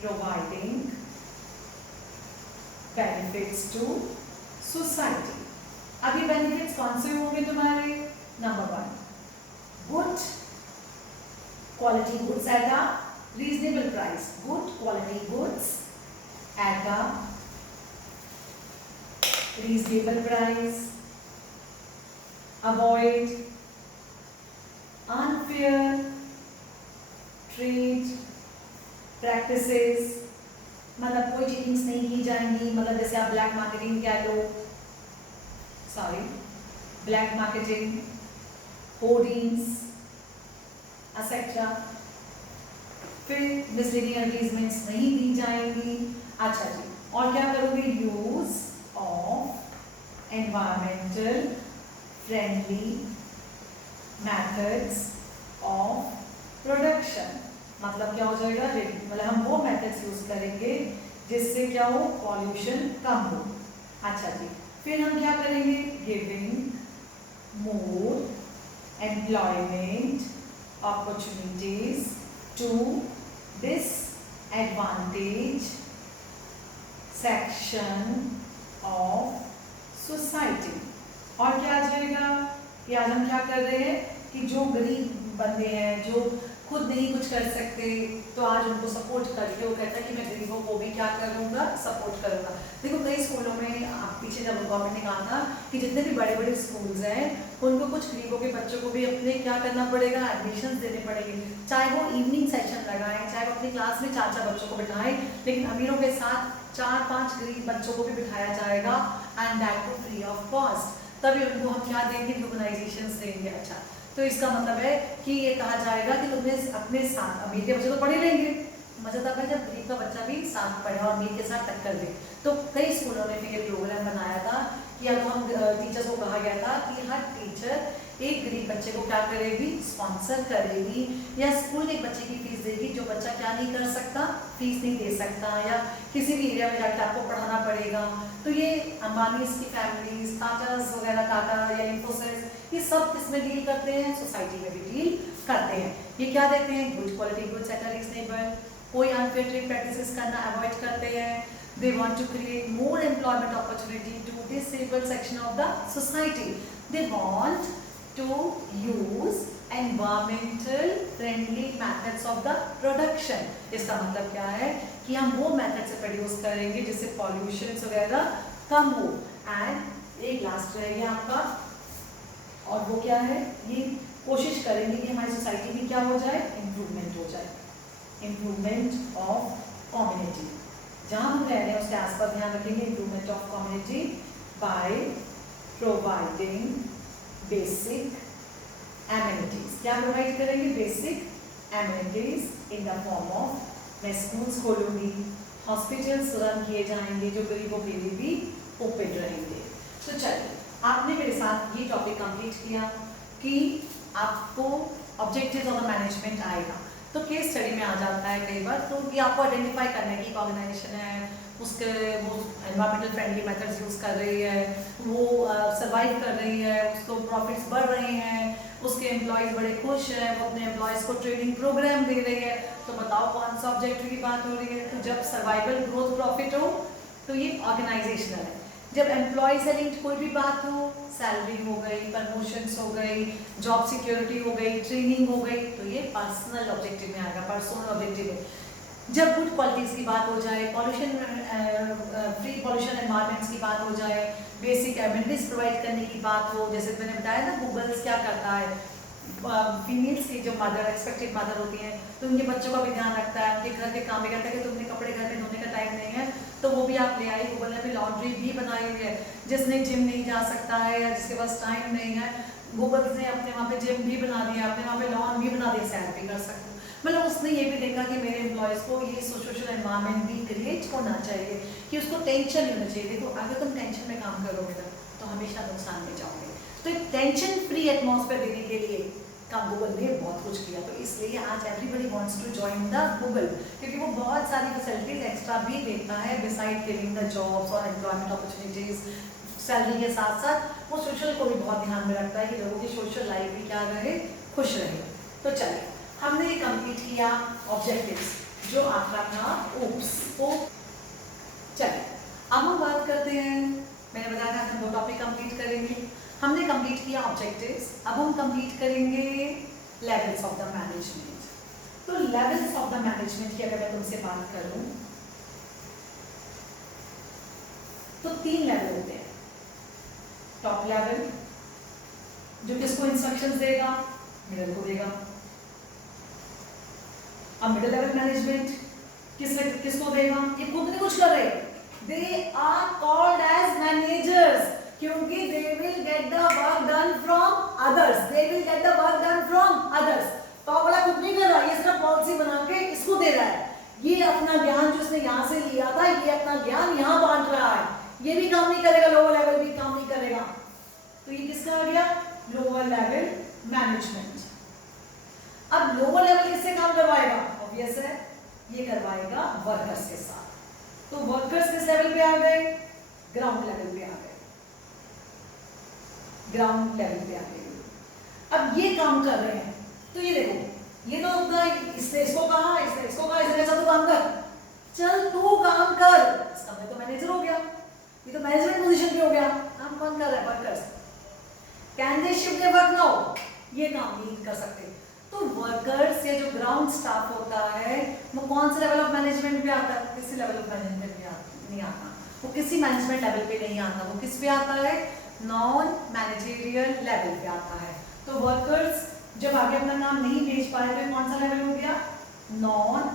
providing benefits to society. अभी बेनिफिट्स कौन से होंगे तुम्हारे? Number 1, good quality goods at a reasonable price, good quality goods at a reasonable price, avoid unfair trade practices, मतलब कोई चीटिंग्स नहीं की जाएंगी। मतलब जैसे आप ब्लैक मार्केटिंग क्या लो, ब्लैक मार्केटिंग, होर्डिंग्स एक्सेट्रा। फिर मिसलीडिंग एडवर्टाइजमेंट्स नहीं दी जाएंगी। अच्छा जी, और क्या करोगे? Use of environmental friendly methods of production. मतलब क्या हो जाएगा? मतलब हम वो मेथड्स यूज करेंगे जिससे क्या हो? पॉल्यूशन कम हो। अच्छा जी, फिर हम क्या करेंगे? Giving more employment opportunities to disadvantage section of society। और क्या आ जाएगा कि आज हम क्या कर रहे हैं कि जो गरीब बंदे हैं, जो खुद नहीं कुछ कर सकते, तो आज उनको सपोर्ट करके वो कहता है कि मैं गरीबों को भी क्या करूँगा? सपोर्ट करूँगा। देखो कई स्कूलों में पीछे जब गवर्नमेंट ने कहा था कि जितने भी बड़े बड़े स्कूल्स हैं उनको कुछ गरीबों के बच्चों को भी अपने क्या करना पड़ेगा? एडमिशन देने पड़ेंगे, चाहे वो इवनिंग सेशन लगाएं, चाहे वो अपनी क्लास में 4-4 बच्चों को बिठाएं, लेकिन अमीरों के साथ 4-5 गरीब बच्चों को भी बिठाया जाएगा, and that too free of cost. तभी उनको हम क्या देंगे? रिकॉग्नाइजेशंस देंगे। अच्छा, तो इसका मतलब है कि ये कहा जाएगा कि तुम्हें अपने साथ, अमीर के बच्चे तो पढ़े रहेंगे, मजा तब है जब गरीब का बच्चा भी साथ पढ़े और अमीर के साथ टक्कर दे। तो कई स्कूलों ने फिर ये प्रोग्राम बनाया था कि अब हम टीचर्स को कहा गया था कि हर टीचर एक गरीब बच्चे को क्या करेगी? स्पॉन्सर करेगी, या स्कूल के एक बच्चे की फीस देगी जो बच्चा क्या नहीं कर सकता? फीस नहीं दे सकता, या किसी भी एरिया में जाकर आपको पढ़ाना पड़ेगा। तो ये अंबानीज की फैमिलीज, टाटास वगैरह, टाटा या इन्फोसिस, ये सब किसमें डील करते हैं? सोसाइटी में भी डील करते हैं। ये क्या देते हैं? Good quality goods at a reasonable, कोई अनफेयर ट्रेड प्रैक्टिसेस करना अवॉइड करते हैं। They want to create more employment opportunity to disabled section of the society. They want to use environmental friendly methods of the production। इसका मतलब क्या है कि हम वो मेथड से प्रोड्यूस करेंगे जिससे पॉल्यूशन वगैरह कम हो। एंड एक लास्ट रह गया आपका, और वो क्या है? ये कोशिश करेंगे कि हमारी सोसाइटी में क्या हो जाए? इम्प्रूवमेंट हो जाए, इम्प्रूवमेंट ऑफ कम्युनिटी। जहाँ हम रह रहे हैं उसके आसपास ध्यान रखेंगे, improvement of community, by providing basic amenities. क्या प्रोवाइड करेंगे? Basic amenities in the form of मैं स्कूल्स खोलूंगी, हॉस्पिटल्स रन किए जाएंगे जो गरीबों के लिए भी ओपन रहेंगे। तो चलिए, आपने मेरे साथ ये टॉपिक कंप्लीट किया कि आपको ऑब्जेक्टिव्स ऑफ द मैनेजमेंट आएगा, तो केस स्टडी में आ जाता है कई बार, तो ये आपको आइडेंटिफाई करना है कि ऑर्गेनाइजेशन है, उसके वो एनवायरमेंटल फ्रेंडली मेथड्स यूज़ कर रही है, वो सर्वाइव कर रही है, उसको प्रॉफिट्स बढ़ रहे हैं, उसके एम्प्लॉयज़ बड़े खुश हैं, वो अपने एम्प्लॉयज़ को ट्रेनिंग प्रोग्राम दे रही है। तो बताओ कौन सा ऑब्जेक्टिव की बात हो रही है? तो जब सर्वाइवल, ग्रोथ, प्रॉफिट हो तो ये ऑर्गेनाइजेशनल है। जब एम्प्लॉय से लिंक्ड कोई भी बात हो, सैलरी हो गई, प्रमोशंस हो गई, जॉब सिक्योरिटी हो गई, ट्रेनिंग हो गई, तो ये पर्सनल ऑब्जेक्टिव में आएगा, पर्सनल ऑब्जेक्टिव है। जब गुड क्वालिटीज़ की बात हो जाए, पॉल्यूशन फ्री पॉल्यूशन एनवायरमेंट्स की बात हो जाए, बेसिक एमिनिटीज प्रोवाइड करने की बात हो, जैसे मैंने बताया ना गूगल्स क्या करता है, फीमेल्स की जो मदर, एक्सपेक्टेड मदर होती हैं, तो उनके बच्चों का भी ध्यान रखता है, उनके घर के काम भी करता है कि तुमने कपड़े घर में धोने का टाइम नहीं है तो वो भी आप ले आई। गूगल ने भी लॉन्ड्री भी बनाई हुई है, जिसने जिम नहीं जा सकता है या जिसके पास टाइम नहीं है, गूगल ने अपने वहाँ पे जिम भी बना दिया, अपने वहाँ पे लॉन भी बना दिया, सैर भी कर सकते हो। मतलब उसने ये भी देखा कि मेरे एम्प्लॉयज़ को ये सोशल एनवायरनमेंट भी क्रिएट होना चाहिए कि उसको टेंशन नहीं होना चाहिए। देखो, अगर तुम टेंशन में काम करोगे ना तो हमेशा नुकसान में जाओगे। तो एक टेंशन फ्री एटमॉस्फेयर देने के लिए काम गूगल ने बहुत कुछ किया, तो इसलिए आज everybody wants to join the Google, क्योंकि वो बहुत सारी फैसिलिटीज एक्स्ट्रा भी देता है बिसाइड गिविंग द जॉब्स और एम्प्लॉयमेंट अपॉर्चुनिटीज। सैलरी के साथ साथ वो सोशल को भी बहुत ध्यान में रखता है कि लोगों की सोशल लाइफ भी क्या रहे, खुश रहे। तो चलिए, हमने कंप्लीट किया ऑब्जेक्टिव्स, जो आपका था ओप्स ओ। चलिए, अब हम बात करते हैं, मैंने बताया था हम 2 टॉपिक कंप्लीट करेंगे। हमने कंप्लीट किया ऑब्जेक्टिव्स, अब हम कंप्लीट करेंगे लेवल्स ऑफ द मैनेजमेंट। तो लेवल्स ऑफ द मैनेजमेंट की अगर मैं तुमसे बात करूं तो 3 लेवल होते हैं। टॉप लेवल जो किसको इंस्ट्रक्शंस देगा, मिडिल को देगा। अब मिडिल लेवल मैनेजमेंट किसको देगा? ये खुद नहीं कुछ कर रहे, they are called as managers, क्योंकि they will get the work done from others, they will get the work done from others। Top वाला खुद नहीं कर रहा, ये सिर्फ पॉलिसी बना के इसको दे रहा है, ये अपना ज्ञान जो इसने यहाँ से लिया था, ये अपना ज्ञान यहाँ बांट रहा है, ये भी काम नहीं करेगा, लोअर लेवल भी काम नहीं करेगा। तो ये किसका आ गया? Lower level management. अब लोअर लेवल किससे काम करवाएगा? ऑब्वियस है, ये करवाएगा वर्कर्स के साथ। तो वर्कर्स किस लेवल पे आ गए? ग्राउंड लेवल पे आ गए, ग्राउंड लेवल पे आ गए। अब ये काम कर रहे हैं, तो ये देखो, ये तो अपना इसने इसको कहा, इसने इसको कहा, इसने कहा तू काम कर, चल तू काम कर, इसका मैं तो मैनेजर हो गया, ये तो मैनेजमेंट पोजीशन पे हो गया। काम कौन कर रहा है? Workers. Can they shift their work now? ये काम नहीं कर सकते। तो वर्कर्स या जो ग्राउंड स्टाफ होता है वो कौन से लेवल ऑफ मैनेजमेंट पे आता है? किसी लेवल ऑफ मैनेजमेंट पे नहीं आता, वो किसी मैनेजमेंट लेवल पे नहीं आता, वो किस पे आता है? नॉन मैनेजरियल लेवल पे आता है। तो वर्कर्स जब आगे अपना काम नहीं भेज पा रहे तो कौन सा लेवल हो गया? Non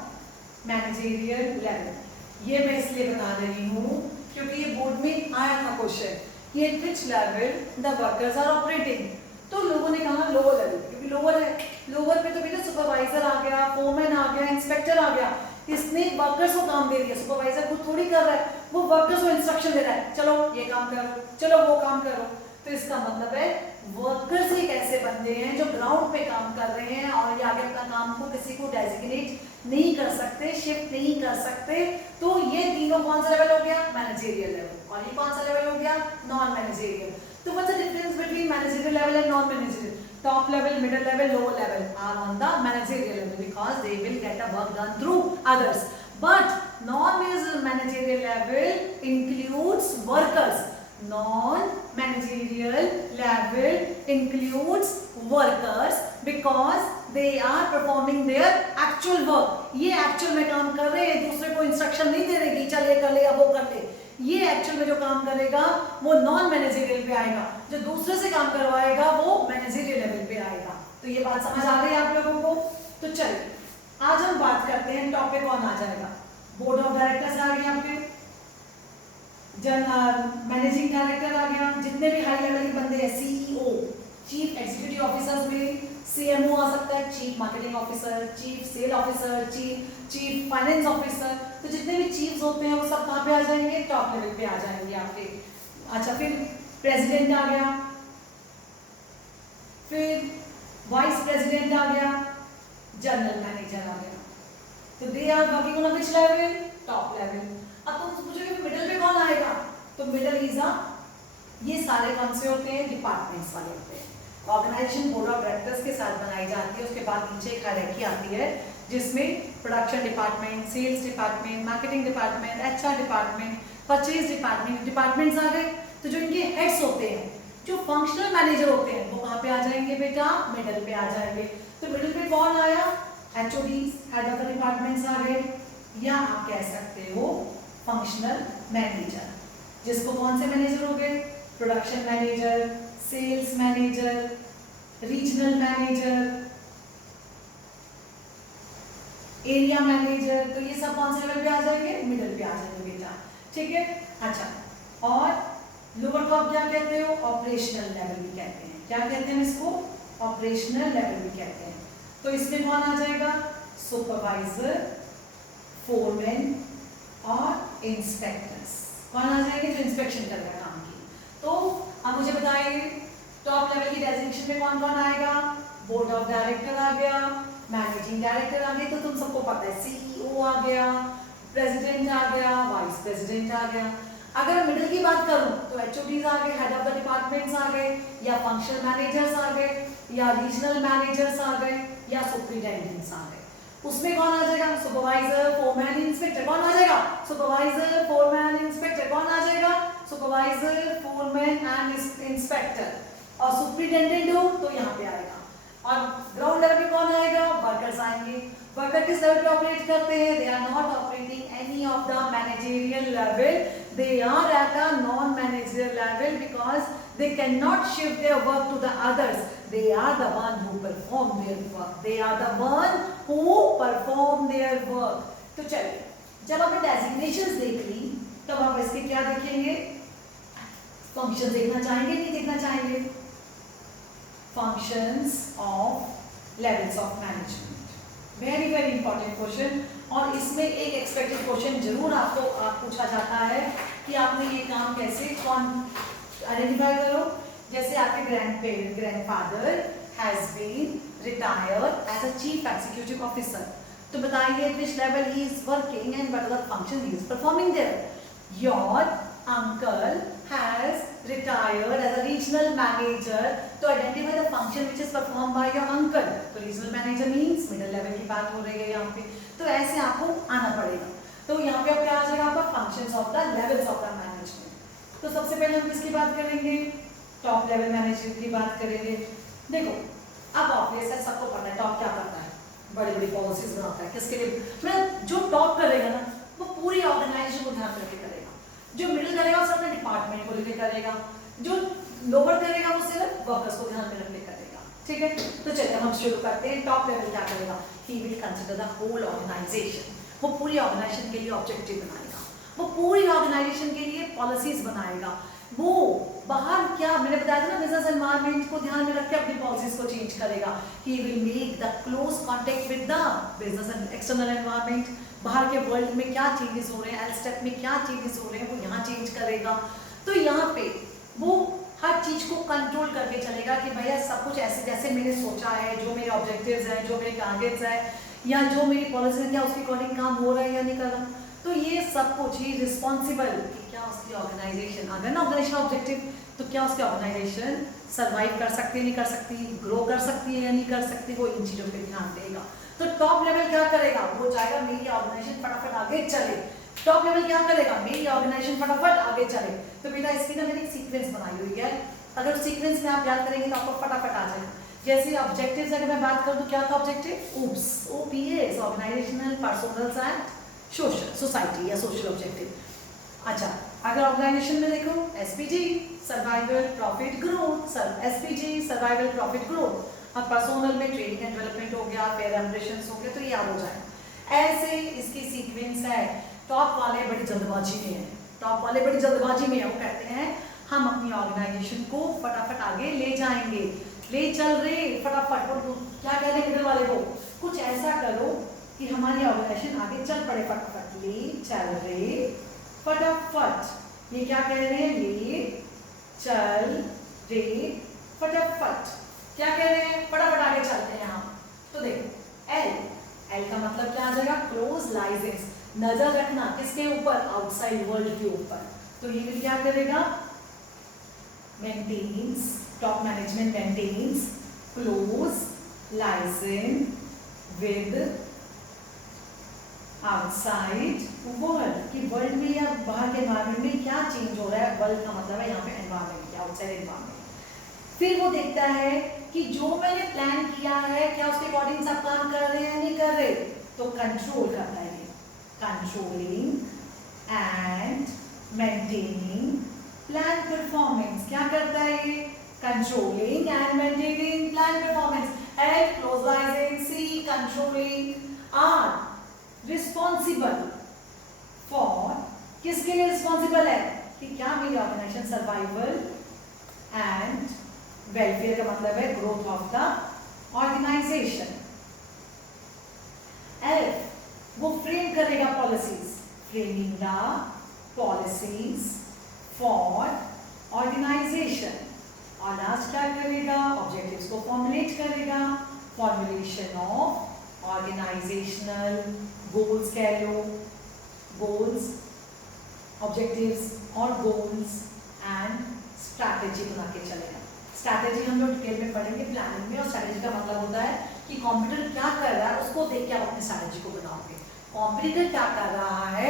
managerial level. ये मैं इसलिए बता रही हूँ क्योंकि ये बोर्ड में आया था क्वेश्चन कि at which level the workers are operating. तो लोगों ने कहा लोअर लेवल, क्योंकि लोअर है, लोअर पे तो बेटा सुपरवाइजर आ गया, फोरमैन आ गया, इंस्पेक्टर आ गया, इसने वर्कर्स को काम दे दिया। सुपरवाइजर खुद थोड़ी कर रहा है, वो वर्कर्स को इंस्ट्रक्शन दे रहा है, चलो ये काम करो, चलो वो काम करो। तो इसका मतलब है वर्कर्स एक ऐसे बंदे हैं जो ग्राउंड पे काम कर रहे हैं और ये आगे अपना काम को किसी को डेजिग्नेट नहीं कर सकते, शिफ्ट नहीं कर सकते। तो ये तीनों कौन सा लेवल हो गया? Managerial level. और ये कौन सा लेवल हो गया? Non managerial. तो what's the difference between managerial level and non managerial? Top level, middle level, lower level are on the managerial level because they will get a work done through others. But non-managerial level includes workers. Non-managerial level includes workers because they are performing their actual work. ये actual में काम कर रहे हैं, दूसरे को instruction नहीं दे रहे कि चल ये कर ले या वो कर ले। ये एक्चुअल में जो काम करेगा वो नॉन मैनेजरियल पे आएगा, जो दूसरे से काम करवाएगा वो मैनेजरियल लेवल पे आएगा। तो ये बात समझ आ गई आप लोगों को? तो चलिए आज हम बात करते हैं टॉपिक कौन आ जाएगा? बोर्ड ऑफ डायरेक्टर्स आ गए आपके, मैनेजिंग डायरेक्टर आ गया, जितने भी हाई लेवल के बंदे हैं, सीईओ, चीफ एग्जीक्यूटिव ऑफिसर्स में सीएमओ आ सकता है, chief marketing officer, chief sale officer, chief finance officer, तो जितने भी चीफ्स होते हैं वो सब कहाँ पे आ जाएंगे, टॉप लेवल पे आ जाएंगे आपके। अच्छा, फिर प्रेसिडेंट आ गया, फिर वाइस प्रेसिडेंट आ गया, जनरल मैनेजर आ गया, तो they are working on which level, top level. अब तुम पूछोगे मिडिल पे कौन आएगा, तो मिडिल इज अ, ये सारे कौन से होते हैं, डिपार्टमेंट्स वाले होते हैं। ऑर्गेनाइजेशन बोर्ड ऑफ डायरेक्टर्स के साथ बनाई जाती है, उसके बाद नीचे एक हायरार्की आती है जिसमें production department, sales department, marketing department, HR department, purchase department, departments आ गए। तो जो इनके हेड्स होते हैं, जो फंक्शनल मैनेजर होते हैं, वो कहाँ पे आ जाएंगे बेटा, मिडिल पे आ जाएंगे। तो मिडिल पे कौन आया, HODs, head of the departments आ गए, या आप कह सकते हो फंक्शनल मैनेजर, जिसको कौन से मैनेजर हो गए, production manager, sales manager, regional manager, area manager, तो ये सब कौन से लेवल पे आ जाएंगे, मिडिल पे आ जाएंगे बेटा, ठीक है। अच्छा, और लोअर को आप क्या कहते हो, ऑपरेशनल लेवल भी कहते हैं, क्या कहते हैं इसको, ऑपरेशनल लेवल भी कहते हैं। तो इसमें कौन आ जाएगा, सुपरवाइजर, फोरमैन और इंस्पेक्टर्स, कौन आ जाएंगे, जो इंस्पेक्शन करेगा काम की। तो अब मुझे बताइए टॉप लेवल की डेजिग्नेशन में कौन कौन आएगा, बोर्ड ऑफ डायरेक्टर आ गया, मैनेजिंग डायरेक्टर आ गया, तो तुम सबको पता है, सीईओ आ गया, प्रेसिडेंट आ गया, वाइस प्रेसिडेंट आ गया। अगर मिडिल की बात करूं तो एचओडीज आ गए, हेड ऑफ द डिपार्टमेंट्स आ गए, या फंक्शनल मैनेजर्स आ गए, या रीजनल मैनेजर्स आ गए, या सुपरिटेंडेंट्स आ गए। उसमें कौन आ जाएगा, सुपरवाइजर, फोरमैन, इंस्पेक्टर, कौन आ जाएगा, सुपरवाइजर, फोरमैन, इंस्पेक्टर, कौन आ जाएगा, सुपरवाइजर, फोरमैन एंड इंस्पेक्टर। और सुपरिटेंडेंट हो तो यहाँ पे आएगा। और ग्राउंड लेवल पे कौन आएगा, वर्कर्स आएंगे। वर्कर किस लेवल पे ऑपरेट करते हैं, they are not operating any of the managerial level, they are at a non-managerial level because they cannot shift their work to the others. They are the one who perform their work. They are the one who perform their work. तो चलिए, जब आपने designations देख ली, तब आप इसके क्या देखेंगे, फंक्शन देखना चाहेंगे, नहीं देखना चाहेंगे, functions of levels of management. Very very important question, और इसमें एक एक्सपेक्टेड क्वेश्चन जरूर आपको पूछा जाता है कि आपने ये काम कैसे कौन आइडेंटिफाई करो। जैसे आपके grandfather has been retired as a chief executive officer, तो बताइए which level he is working and what are the function he is performing there. Your uncle has retired as a regional manager, to identify the function which is performed by your uncle. तो regional manager means middle level की बात हो रही है यहाँ पे, तो ऐसे आपको आना पड़ेगा। तो यहाँ पे अब क्या आ जाएगा आपका, functions of the levels of the management। तो सबसे पहले हम किसकी बात करेंगे, टॉप लेवल मैनेजर की बात करेंगे। देखो अब ऑब्वियस है, सबको पता है टॉप क्या करता है, बड़ी बड़ी पॉलिसीज बनाता है, किसके लिए, मतलब जो टॉप करेगा ना वो पूरी ऑर्गेनाइजेशन को ध्यान रख के करेगा, जो मिडिल करेगा वो अपने डिपार्टमेंट को लेकर करेगा, जो लोअर करेगा वो सिर्फ वर्कर्स को ध्यान में रख के करेगा, ठीक है। तो चलिए हम शुरू करते हैं। टॉप लेवल क्या करेगा, he will consider the whole organisation, वो पूरी ऑर्गेनाइजेशन के लिए ऑब्जेक्टिव बनाएगा, वो पूरी ऑर्गेनाइजेशन के लिए पॉलिसीज बनाएगा, वो बाहर क्या मैंने बताया था ना, बिजनेस एनवायरनमेंट को ध्यान में रख के अपनी पॉलिसीज को चेंज करेगा। He will make the close contact with the business and external environment, बाहर के वर्ल्ड में क्या चेंजेस हो रहे हैं, एल स्टेप में क्या चेंजेस हो रहे हैं, वो यहाँ चेंज करेगा। तो यहाँ पे वो हर चीज को कंट्रोल करके चलेगा कि भैया सब कुछ ऐसे जैसे मैंने सोचा है, जो मेरे ऑब्जेक्टिव्स हैं, जो मेरे टारगेट्स हैं, या जो मेरी पॉलिसी है क्या उसके अकॉर्डिंग काम हो रहा है या नहीं कर रहा। तो ये सब कुछ ही रिस्पॉन्सिबल कि क्या उसकी ऑर्गेनाइजेशन, अगर ना ऑर्गेनाइजेशन ऑब्जेक्टिव, तो क्या उसकी ऑर्गेनाइजेशन सर्वाइव कर सकती है, नहीं कर सकती, ग्रो कर सकती है या नहीं कर सकती, वो इन चीज़ों पे ध्यान देगा। तो टॉप लेवल क्या करेगा, वो चाहेगा मेरी ऑर्गेनाइजेशन फटाफट आगे चले। टॉप लेवल क्या करेगा, मेरी ऑर्गेनाइजेशन फटाफट आगे चले। तो बेटा इसकी ना मैंने सीक्वेंस बनाई हुई है, अगर सीक्वेंस में आप याद करेंगे तो आपको फटाफट आ जाएगा। जैसे ऑब्जेक्टिव्स अगर मैं बात करूँ तो क्या था objective, OPS, OPS, organisational, personal and social, society या सोशल ऑब्जेक्टिव। अच्छा, अगर ऑर्गेनाइजेशन में देखो SPG, survival, profit, growth, SPG, survival, profit, growth. अब पर्सनल में ट्रेनिंग एंड डेवलपमेंट हो गया, फेयर एम्बिशंस हो गया, तो याद हो जाए। ऐसे इसकी सीक्वेंस है। टॉप वाले बड़ी जल्दबाजी में है, टॉप वाले बड़ी जल्दबाजी में है, वो कहते हैं हम अपनी ऑर्गेनाइजेशन को फटाफट आगे ले जाएंगे, ले चल रहे फटाफट। और क्या कह रहे हैं मिडिल वाले को, कुछ ऐसा करो कि हमारी ऑर्गेनाइजेशन आगे चल पड़े फटाफट, ले चल रहे फटाफट। ये क्या कह रहे हैं, ले चल रे फटाफट। क्या कह रहे हैं, फटाफट आगे चलते हैं हम। तो देखो एल का मतलब क्या आ जाएगा, क्लोज लाइजेंस, नजर रखना किसके ऊपर, आउटसाइड वर्ल्ड के ऊपर। तो ये भी क्या करेगा, maintains, top management maintains close liaisons with outside world, कि वर्ल्ड में या बाहर के एनवायरमेंट में क्या चेंज हो रहा है। वर्ल्ड का मतलब है यहाँ पे एनवायरमेंट, क्या आउटसाइड एनवायरमेंट। फिर वो देखता है कि जो मैंने प्लान किया है क्या उसके अकॉर्डिंग सब काम कर रहे हैं नहीं कर रहे, तो कंट्रोल करता है, controlling and maintaining plan performance. क्या करता है ये, controlling and maintaining plan performance. L close liaising, C controlling, R responsible for, किसके लिए रिस्पॉन्सिबल है, कि क्या मेरी ऑर्गेनाइजेशन सर्वाइवल एंड वेलफेयर का मतलब है growth of the organisation. F वो फ्रेम करेगा policies, framing the policies for organisation. और लास्ट क्या करेगा, ऑब्जेक्टिव्स को फॉर्मुलेट करेगा, फॉर्मुलेशन ऑफ ऑर्गेनाइजेशनल गोल्स कह लो, गोल्स, ऑब्जेक्टिव्स और गोल्स एंड स्ट्रैटेजी बना के चलेगा। स्ट्रैटेजी हम लोग डिटेल में पढ़ेंगे प्लानिंग में। और स्ट्रैटेजी का मतलब होता है कि कंप्यूटर क्या कर रहा है उसको देख के आप अपनी स्ट्रैटेजी को बनाओगे, कंप्यूटर क्या कर रहा है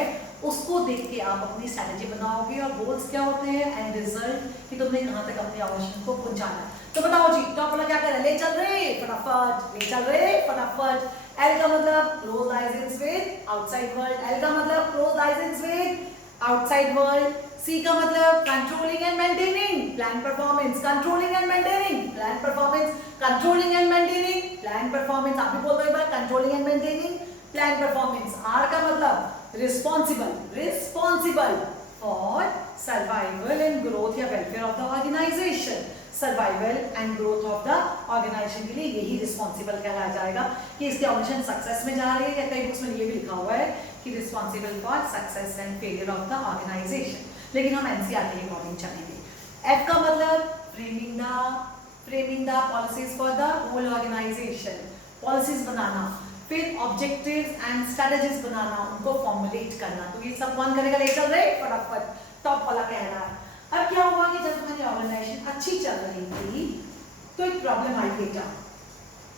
उसको देख के आप अपनी स्ट्रैटेजी बनाओगे। और गोल्स क्या होते हैं, एंड रिजल्ट, कि तुमने कहां तक अपनी ऑर्गेनाइजेशन को पहुंचाना है। तो बताओ जी, टॉप वाला क्या कर रहा है, ले चल रहे फटाफट, ले चल रहे फटाफट। एल का मतलब close licence with outside world, L का मतलब close licence with outside world. C का मतलब controlling and maintaining plan performance, controlling and maintaining plan performance, controlling and maintaining plan performance. आप भी बोल दो एक बार, controlling and maintaining plan performance. R का मतलब responsible, responsible for survival and growth या welfare of the organisation. Survival and growth of the organisation के लिए यही रिस्पॉन्सिबल कहलाया जाएगा कि इसकी ऑर्गेनाइजेशन सक्सेस में जा रही है, या कई बुक्स में ये भी लिखा हुआ है कि responsible for success and failure of the organisation, लेकिन हम एनसीईआरटी के अकॉर्डिंग चलेंगे। एफ का मतलब framing the policies for the whole organisation, policies बनाना। फिर ऑब्जेक्टिव्स एंड स्ट्रेटजीज बनाना, उनको फॉर्मुलेट करना। तो ये सब कौन करेगा, ले चल रहे फटाफट, टॉप वाला कह रहा है। अब क्या हुआ कि जब तुम्हारी ऑर्गेनाइजेशन अच्छी चल रही थी तो एक प्रॉब्लम आई बेटा,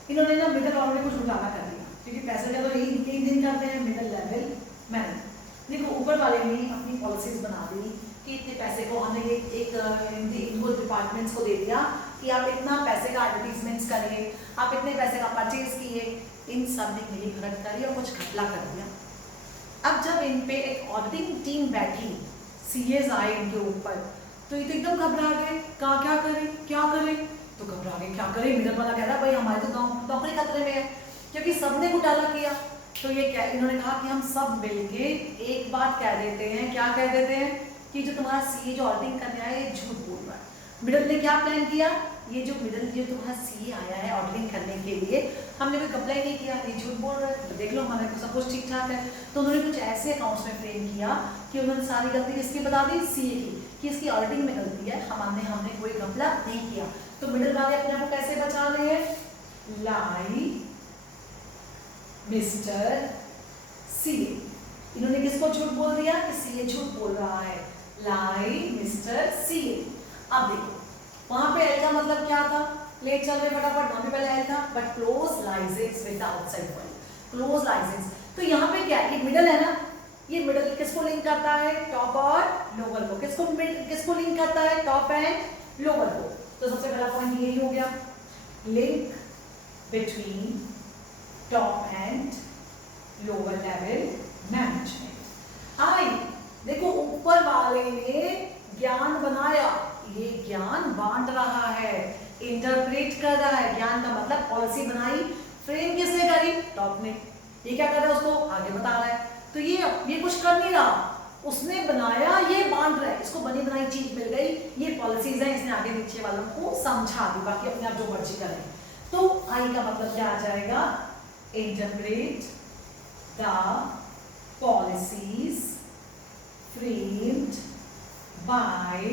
इन्होंने ना मिडिल लेवल को घुटाला कर दिया, क्योंकि पैसे का तो एक दिन करते हैं मिडिल लेवल मैनेजर। देखो ऊपर वाले ने अपनी पॉलिसीज बना दी कि इतने पैसे को हमने इनको डिपार्टमेंट्स को दे दिया कि आप इतना पैसे का एडवर्टीजमेंट्स करिए, आप इतने पैसे का परचेज किए, इन सब ने मिली भगत करी और कुछ घपला कर दिया। अब जब इन पे एक ऑडिटिंग टीम बैठी, सीएस आए इनके ऊपर, तो ये तो एकदम घबरा गए, क्या करें, तो घबरा गए, क्या करें। मिडिल वाला कह रहा है भाई हमारे तो नौकरी खतरे में है, क्योंकि सबने घोटाला किया। तो ये क्या, इन्होंने कहा कि हम सब मिलके एक बात कह देते हैं, क्या कह देते हैं कि जो तुम्हारा सीए जो ऑडिटिंग करने आया ये झूठ बोल रहा है। मिडिल ने क्या प्लान किया, ये जो तुम्हारा सीए आया है ऑडिटिंग करने के लिए, हमने कोई अप्लाई नहीं किया, ये झूठ बोल रहा है, तो देख लो हमारे को सब कुछ ठीक ठाक है। तो उन्होंने कुछ ऐसे अकाउंट्स में फ्रेम किया कि उन्होंने सारी गलती किसकी बता दी, सीए की, कि इसकी ऑडिटिंग में गलती है, हमने कोई घपला नहीं किया। तो मिडिल वाले अपने आप को कैसे बचा रहे हैं, लाई मिस्टर सीए। इन्होंने किसको झूठ बोल दिया कि सीए झूठ बोल रहा है, लाई मिस्टर सीए। अब देखो वहां पे एल का मतलब क्या था, ले चल रहे फटाफट, वहां पे पहले एल था, but close licence with the outside world, close licence. तो यहाँ पे क्या है, ये मिडिल है ना, ये मिडिल किसको लिंक करता है, टॉप और लोअर को। किसको लिंक करता है, टॉप एंड लोअर को। तो सबसे पहला पॉइंट यही हो गया, link between top and lower level management. I देखो ऊपर वाले ने ज्ञान बनाया, ये ज्ञान बांट रहा है, इंटरप्रेट कर रहा है। ज्ञान का मतलब पॉलिसी बनाई, फ्रेम किसने करी, टॉप ने। ये क्या कर रहा है, उसको आगे बता रहा है। तो ये कुछ कर नहीं रहा, उसने बनाया, ये बांट रहा है, इसको बनी बनाई चीज मिल गई, ये पॉलिसीज है, इसने आगे नीचे वालों को समझा दी, बाकी अपने आप जो मर्जी करें। तो आई का मतलब क्या आ जाएगा, interpret the policies framed by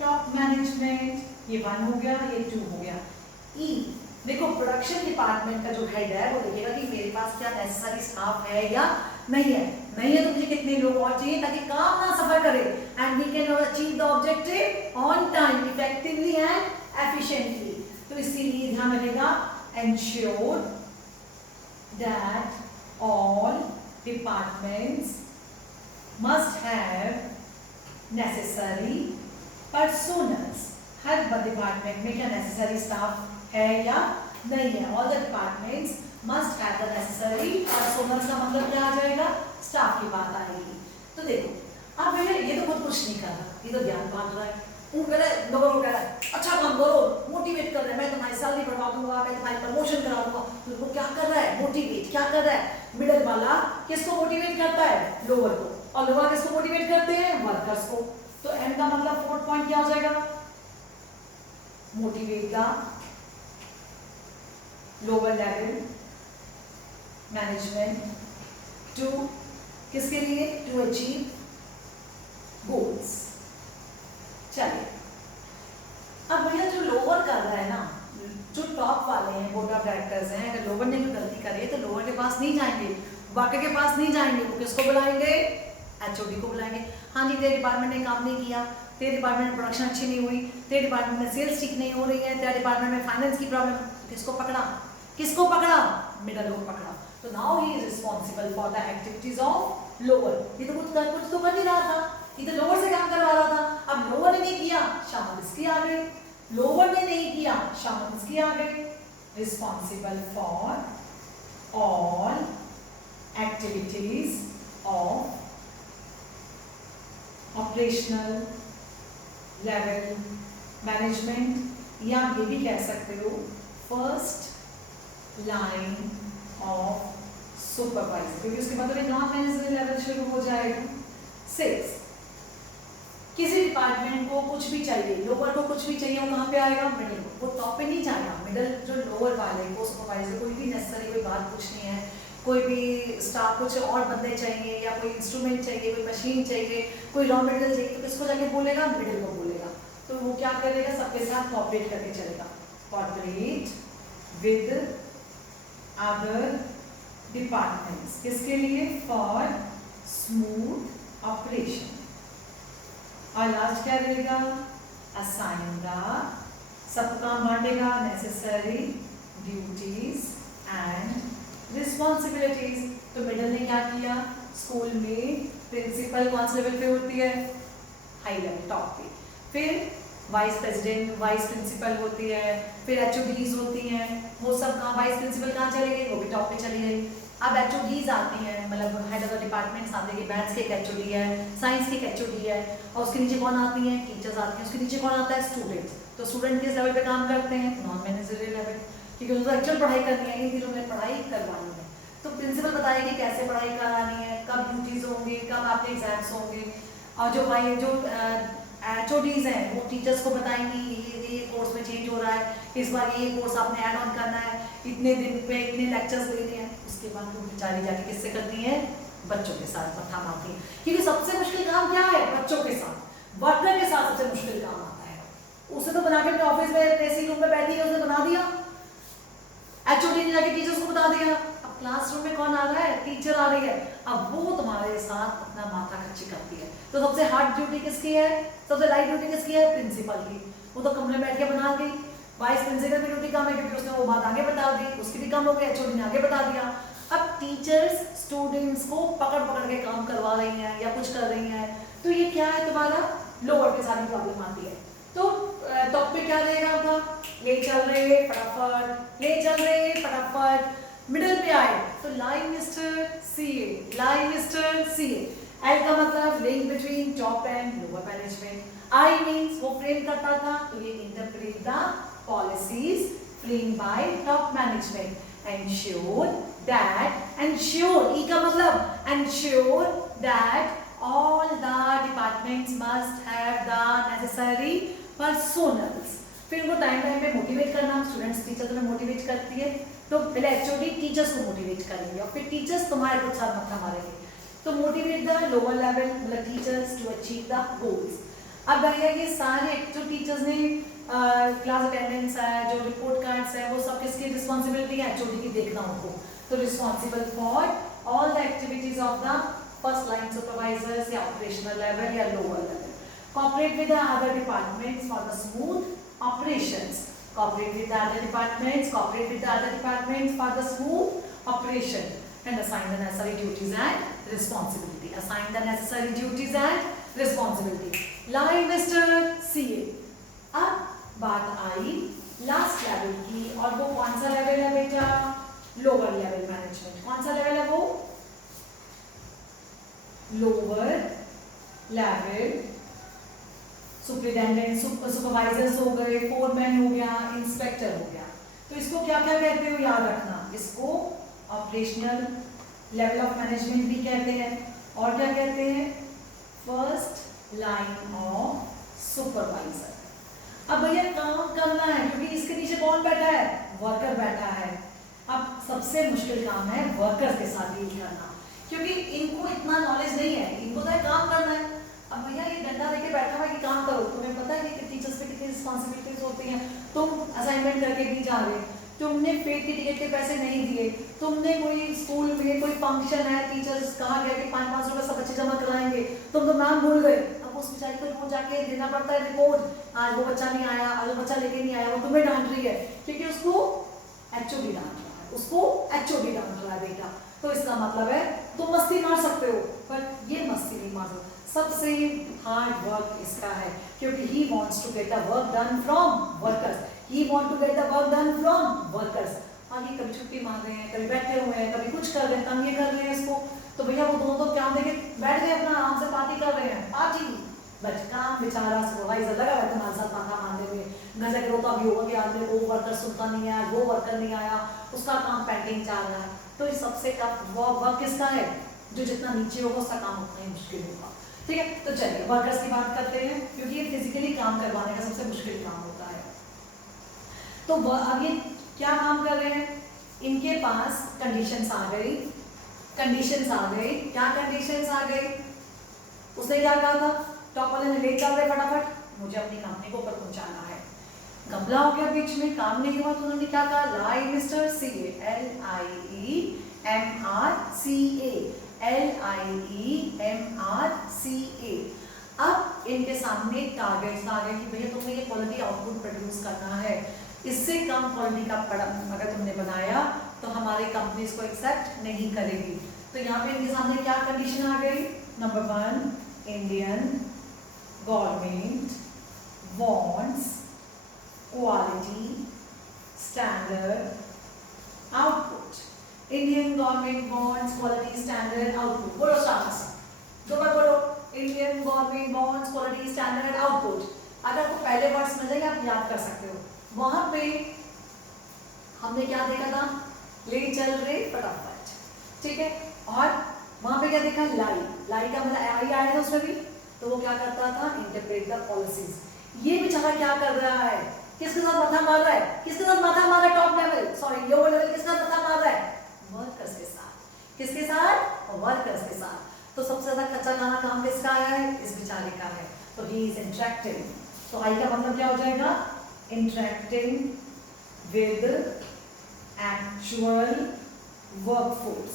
top management, ये 1 हो गया, ये 2 हो गया। ई देखो प्रोडक्शन डिपार्टमेंट का जो हेड है वो देखेगा कि मेरे पास क्या नेसेसरी स्टाफ है या नहीं है, नहीं है तो मुझे कितने लोग और चाहिए ताकि काम ना सफर करे, and we can achieve the objective on time, effectively and efficiently. तो इसीलिए ध्यान रखिएगा, ensure that all departments must have necessary personnels, हर डिपार्टमेंट में क्या नेसेसरी स्टाफ है या नहीं है, all the departments must have the necessary personnels का मतलब क्या आ जाएगा, स्टाफ की बात आएगी। तो देखो अब भैया ये तो खुद कुछ नहीं कर रहा, ये तो ज्ञान बांट रहा है, वो कह रहा है, लोगों को कह रहा है अच्छा काम करो, मोटिवेट कर रहा है, मैं तुम्हारी सैलरी बढ़वा दूंगा, मैं तुम्हारी प्रमोशन करा दूंगा, तो वो क्या कर रहा है, मोटिवेट क्या कर रहा है, मिडिल वाला किसको मोटिवेट करता है, लोअर को, और लोअर किसको मोटिवेट करते हैं, वर्कर्स को। तो एंड का मतलब 4th पॉइंट क्या हो जाएगा, motivate the lower level management to, किसके लिए, टू अचीव गोल्स। चलिए अब भैया जो लोअर कर रहा है ना, जो टॉप वाले हैं, बोर्ड ऑफ डायरेक्टर्स हैं, अगर लोअर ने कोई गलती करी है तो लोअर के पास नहीं जाएंगे, वर्कर के पास नहीं जाएंगे, वो किसको बुलाएंगे, एचओडी को बुलाएंगे। हाँ जी तेरे डिपार्टमेंट ने काम नहीं किया, तेरे डिपार्टमेंट में प्रोडक्शन अच्छी नहीं हुई, तेरे डिपार्टमेंट में सेल्स ठीक नहीं हो रही है, तेरे डिपार्टमेंट में फाइनेंस की प्रॉब्लम, किसको पकड़ा, किसको पकड़ा, मिडल को पकड़ा। तो now he is responsible for the activities of lower. ये तो कुछ तो कर नहीं रहा था, ये तो लोअर से काम करवा रहा था, अब लोअर ने नहीं किया, शामत इसकी आ गई, लोअर ने नहीं किया, शामत इसकी आ गई। Responsible for all activities of operational level management, या ये भी कह सकते हो फर्स्ट लाइन ऑफ सुपरवाइजर, क्योंकि उसके बाद नॉन मैनेजरियल लेवल शुरू हो जाएगा। 6 किसी डिपार्टमेंट को कुछ भी चाहिए, लोअर को कुछ भी चाहिए, वो कहाँ पे आएगा, मिडिल को, वो टॉप पे नहीं जाएगा, मिडिल जो लोअर वाले को सुपरवाइजर, कोई भी नेसेसरी कोई बात पूछनी है, कोई भी स्टाफ कुछ और बंदे चाहिए या कोई इंस्ट्रूमेंट चाहिए, कोई मशीन चाहिए, कोई रॉ मटेरियल चाहिए, तो किसको जाके बोलेगा, मिडिल को बोलेगा। तो वो क्या करेगा, सबके साथ कोऑपरेट करके चलेगा, कोऑपरेट विद अदर डिपार्टमेंट्स, किसके लिए, फॉर स्मूथ ऑपरेशन। और लास्ट क्या रहेगा, असाइन द, सब काम बांटेगा, नेसेसरी ड्यूटीज एंड रिस्पॉन्सिबिलिटीज। तो मिडिल ने क्या किया, स्कूल में प्रिंसिपल कौन से लेवल पे होती है, हाई लेवल, टॉप पे, फिर वाइस प्रेसिडेंट, वाइस प्रिंसिपल होती है, फिर एचओडीज होती हैं, वो सब कहाँ, वाइस प्रिंसिपल कहाँ चली गई, वो भी टॉप पे चली गई। अब एचओडीज आती हैं, मतलब हेड ऑफ द डिपार्टमेंट्स आते हैं, मैथ्स के एक एचओडी है, साइंस की एक एचओडी है, और उसके नीचे कौन आती हैं, टीचर्स आती हैं, उसके नीचे कौन आता है, स्टूडेंट्स। तो स्टूडेंट किस लेवल पे काम करते हैं, नॉन मैनेजरियल लेवल, क्योंकि उनको एक्चुअल पढ़ाई करनी है, इन दिनों में पढ़ाई करवानी है। तो प्रिंसिपल बताएगी कैसे पढ़ाई करानी है, कब ड्यूटीज होंगी, कब आपके एग्जाम्स होंगे, और जो एचओडीज हैं वो टीचर्स को बताएंगी ये कोर्स में चेंज हो रहा है, इस बार ये कोर्स आपने ऐड ऑन करना है, इतने दिन पे इतने लेक्चर्स लेने हैं। उसके बाद वो बेचारी जाके किससे करती हैं, बच्चों के साथ मथा मारती है, क्योंकि सबसे मुश्किल काम क्या है, बच्चों के साथ, वर्कर के साथ सबसे मुश्किल काम आता है। उसे तो बना के अपने ऑफिस में एसी रूम में बैठी है, उसने बना दिया, एचओडी ने जाके टीचर्स को बता दिया, अब क्लासरूम में कौन आ रहा है, टीचर आ रही है, अब वो तुम्हारे साथ अपना माथा खच्ची करती है। तो सबसे हार्ड ड्यूटी किसकी है, सबसे लाइट ड्यूटी किसकी है, प्रिंसिपल की। वो तो कमरे में बैठ के बना गई, वाइस प्रिंसिपल की ड्यूटी कम है क्योंकि उसने वो बात आगे बता दी, उसकी भी कम हो गई, एचओडी ने आगे बता दिया। अब टीचर्स स्टूडेंट्स को पकड़ पकड़ के काम करवा रही हैं या कुछ कर रही हैं, तो ये क्या है, तुम्हारा लोअर पे सारी प्रॉब्लम आती है। तो टॉप पे क्या रहेगा आपका, ले चल रहे फटाफट, ले चल रहे फटाफट, मिडिल पे आए तो line mister CA, line mister CA. L का मतलब link between top and lower management. I means वो फ्रेम करता था, तो ये interpret the policies framed by top management. Ensure that, ensure E का मतलब ensure that all departments must have the necessary personnels. फिर उनको टाइम टाइम पे मोटिवेट करना, स्टूडेंट्स टीचर तुम्हें मोटिवेट करती है तो पहले एचओडी टीचर्स को मोटिवेट करेंगे और फिर टीचर्स तुम्हारे कुछ साथ मत्था मारेंगे। तो मोटिवेट द लोअर लेवल मतलब teachers to achieve the goals. अब भैया ये सारे जो टीचर्स ने क्लास अटेंडेंस है, जो रिपोर्ट कार्ड्स है, वो सब किसकी रिस्पॉन्सिबिलिटी है? एचओडी की देखना उनको। तो responsible for all the activities of the first line supervisors या ऑपरेशनल लेवल या lower level. Cooperate with the other departments for the smooth operations. Cooperate with the other departments. Cooperate with the other departments for the smooth operation. And assign the necessary duties and responsibility. Assign the necessary duties and responsibility. Line Mr. CA. अब बात आई last level की, और वो कौन सा level है बेटा? Lower level management. कौन सा लेवल है वो? लोअर लेवल सुपरिटेंडेंट, सुपरवाइजर्स हो गए, फोरमैन हो गया, इंस्पेक्टर हो गया। तो इसको क्या क्या कहते हो याद रखना। इसको ऑपरेशनल लेवल ऑफ मैनेजमेंट भी कहते हैं, और क्या कहते हैं? First line of supervisor. अब भैया काम करना है क्योंकि इसके नीचे कौन बैठा है? वर्कर बैठा है। अब सबसे मुश्किल काम है वर्कर्स के साथ डील करना, क्योंकि इनको इतना नॉलेज नहीं है, इनको तो काम करना है। अब भैया ये डंडा लेके बैठा हुआ है कि काम करो, तुम्हें पता है कि टीचर्स पे कितनी रिस्पॉन्सिबिलिटीज होती हैं। तुम असाइनमेंट करके नहीं जा रहे, तुमने फेट की टिकट के पैसे नहीं दिए, तुमने कोई स्कूल में कोई फंक्शन है, टीचर्स कहा गया कि 500 रुपये सब बच्चे जमा कराएंगे, तुम तो नाम भूल गए। अब उस बेचारी को रोज जाके देना पड़ता है रिपोर्ट, आज वो बच्चा नहीं आया, आज वो बच्चा लेके नहीं आया, वो तुम्हें डांट रही है क्योंकि उसको एचओडी डांट रहा है, उसको एचओडी डांट रहा है बेटा। तो इसका मतलब है तुम मस्ती मार सकते हो पर ये मस्ती नहीं मार सकते। सबसे हार्ड वर्क इसका है क्योंकि he wants to get the work done from workers, he want to get the work done from workers। आगे कभी छुट्टी मार रहे हैं, कभी बैठे हुए हैं, कभी कुछ कर रहे हैं, तंग ये कर रहे हैं इसको, तो भैया वो दोनों तो क्या देखे बैठ गए अपना आराम से पार्टी कर रहे हैं, पार्टी। बट काम बेचारा सुपरवाइजर लगा हुआ तुम्हारे साथ माथा मारने में, घर जाके रोता भी होगा कि आज वो वर्कर सुनता नहीं है, वो वर्कर नहीं आया, उसका काम पेंडिंग चल रहा है। तो ये सबसे टफ वर्क किसका है? जो जितना नीचे होगा उसका काम उतना ही मुश्किल होगा। ठीक है, तो चलिए वर्कर्स की बात करते हैं क्योंकि ये फिजिकली काम करवाने का सबसे मुश्किल काम होता है। तो अब ये क्या काम कर रहे हैं? इनके पास कंडीशंस आ गई, कंडीशंस आ गई। क्या कंडीशंस आ गई? उसने क्या कहा था? टॉप वाले ने ले चल रहे फटाफट, मुझे अपनी कंपनी को ऊपर पहुंचाना है। गमला हो गया बीच में, काम नहीं हुआ, तो उन्होंने क्या कहा? लाई मिस्टर CA, LIEMRCA। अब इनके सामने टारगेट्स आ गए कि भैया तुम्हें ये क्वालिटी आउटपुट प्रोड्यूस करना है, इससे कम क्वालिटी का प्रोडक्ट अगर तुमने बनाया तो हमारी कंपनी इसको एक्सेप्ट नहीं करेगी। तो यहाँ पे इनके सामने क्या कंडीशन आ गई? Number 1, Indian government wants quality standard output. Indian government wants quality standard output. बोलो साहस, दो बार बोलो, Indian government wants quality standard output. अगर आपको पहले वर्ड्स मिल जाएंगे आप याद कर सकते हो। वहां पे हमने क्या देखा था? ले चल रहे फटाफट, ठीक है। और वहां पे क्या देखा? लाई, लाई का मतलब आई आया था उसमें भी, तो वो क्या करता था? Interpret the policies. ये बेचारा क्या कर रहा है? किसके साथ माथा मार रहा है? किसके साथ माथा मार रहा है? Top level, sorry lower level किसके साथ माथा मार रहा है? वर्कर्स के साथ। किसके साथ? वर्कर्स के साथ। तो सबसे ज्यादा कच्चा खाना काम किसका आया है? इस बेचारे का है। तो ही इज इंटरेक्टिंग। तो आई का मतलब क्या हो जाएगा? Interacting with actual workforce,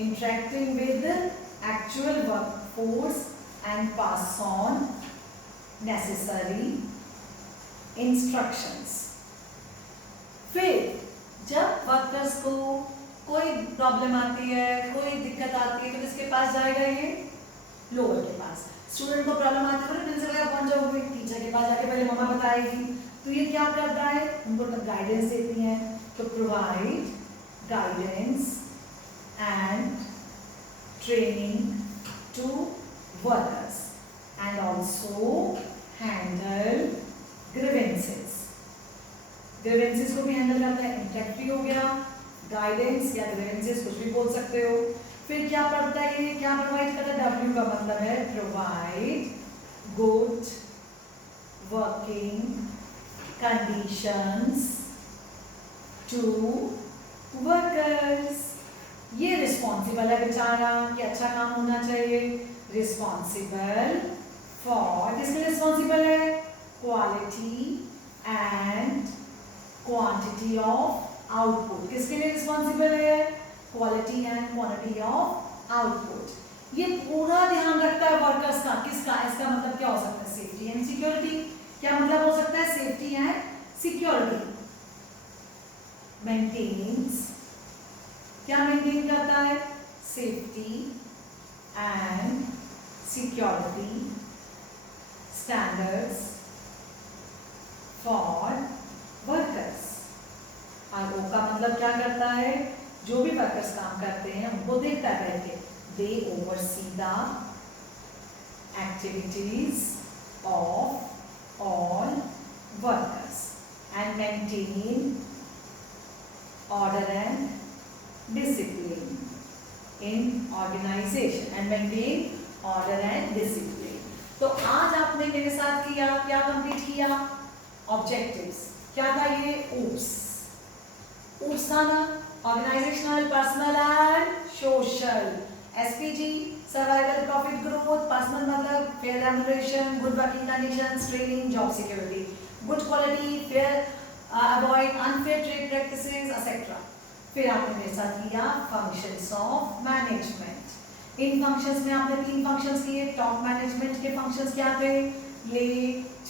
interacting with actual workforce and pass on necessary instructions। फिर जब वर्कर्स को कोई प्रॉब्लम आती है, कोई दिक्कत आती है, तो किसके पास जाएगा? ये लोअर के पास। स्टूडेंट को प्रॉब्लम आती है तो प्रिंसिपल के पास जाओगे, टीचर के पास जाके पहले मम्मा बताएगी। तो ये क्या करता है? उनको गाइडेंस देती है। तो provide guidance and training to workers and also handle grievances। grievances को भी handle करता है। इंटरेक्टिव हो गया, गाइडेंस या grievances कुछ भी बोल सकते हो। फिर क्या पढ़ता है? ये क्या प्रोवाइड करता है? W का मतलब है provide good working conditions to workers। ये रिस्पॉन्सिबल है बेचारा कि अच्छा काम होना चाहिए, रिस्पॉन्सिबल फॉर, किसके लिए रिस्पॉन्सिबल है, quality and quantity of output, किसके लिए रिस्पॉन्सिबल है, quality and quantity of output. ये पूरा ध्यान रखता है वर्कर्स का, किसका, इसका मतलब क्या हो सकता है, सेफ्टी एंड सिक्योरिटी। क्या मतलब हो सकता है, सेफ्टी एंड सिक्योरिटी। मेंटेन्स, क्या मेंटेन करता है, safety and security standards for workers. RO का मतलब क्या करता है, जो भी वर्कर्स काम करते हैं उनको देखता है बैठ के। They oversee the activities of all workers and maintain order and discipline in organization and maintain order and discipline। तो आज आपने मेरे साथ किया, क्या कंप्लीट किया, ऑब्जेक्टिव्स। क्या था ये, ऊप्स था ना, organisational, personal and social. SPG survival, profit growth, personal मतलब fair remuneration, good working conditions, training, job security, good quality, fair, avoid unfair trade practices etcetera. फिर आपने मेरे साथ किया फंक्शंस ऑफ मैनेजमेंट। इन फंक्शंस में आपने 3 फंक्शंस किए। टॉप मैनेजमेंट के फंक्शंस क्या थे, ले,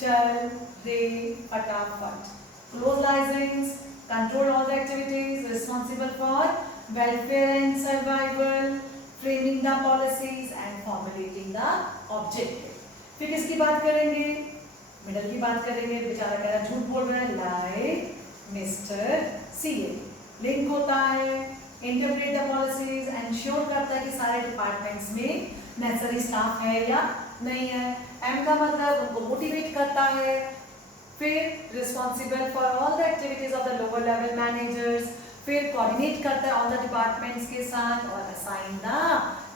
चल, रे, फटाफट। Close license, control all the activities, responsible for welfare and survival, framing the policies and formulating the objective. फिर किसकी बात करेंगे, मिडल की बात करेंगे। बेचारा कह रहा है, झूठ बोल रहा है, लाइक मिस्टर सीए। लिंक होता है, इंटरप्रेट द पॉलिसीज, एंश्योर करता है कि सारे डिपार्टमेंट्स में नेसेसरी स्टाफ है या नहीं है। एम का मतलब उनको मोटिवेट करता है। फिर responsible for all the activities of the lower level managers. फिर कोऑर्डिनेट करता है ऑल द डिपार्टमेंट्स के साथ और assign the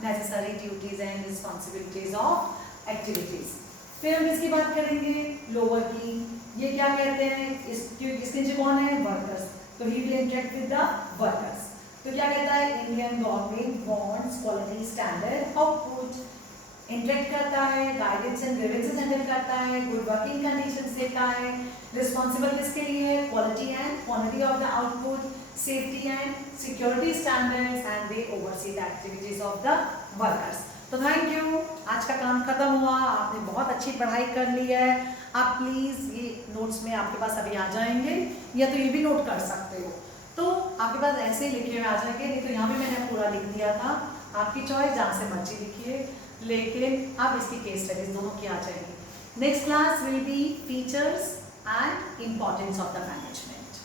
necessary duties and responsibilities of activities. फिर हम इसकी बात करेंगे लोअर की। ये क्या कहते हैं, इसके नीचे कौन है, वर्कर्स। तो he will interact with the workers. तो क्या कहता है, Indian government wants quality standard output. Interact करता है, गाइडेंस एंड ग्रीवेंसेस हैंडल करता है, गुड वर्किंग कंडीशंस देता है। रिस्पॉन्सिबल किसके लिए, quality and quantity of the output, safety and security standards and they oversee the activities of the workers. तो thank you, आज का काम खत्म हुआ। आपने बहुत अच्छी पढ़ाई कर ली है। आप प्लीज़ ये नोट्स में आपके पास अभी आ जाएंगे, या तो ये भी नोट कर सकते हो। तो आपके पास ऐसे ही लिखे हुए आ जाएंगे, नहीं तो यहाँ भी मैंने पूरा लिख दिया था। आपकी चॉइस, जहाँ से मर्जी लिखिए, लेकिन अब इसकी केस स्टडीज दोनों की आ जाएगी। Next class will be features and importance of the management.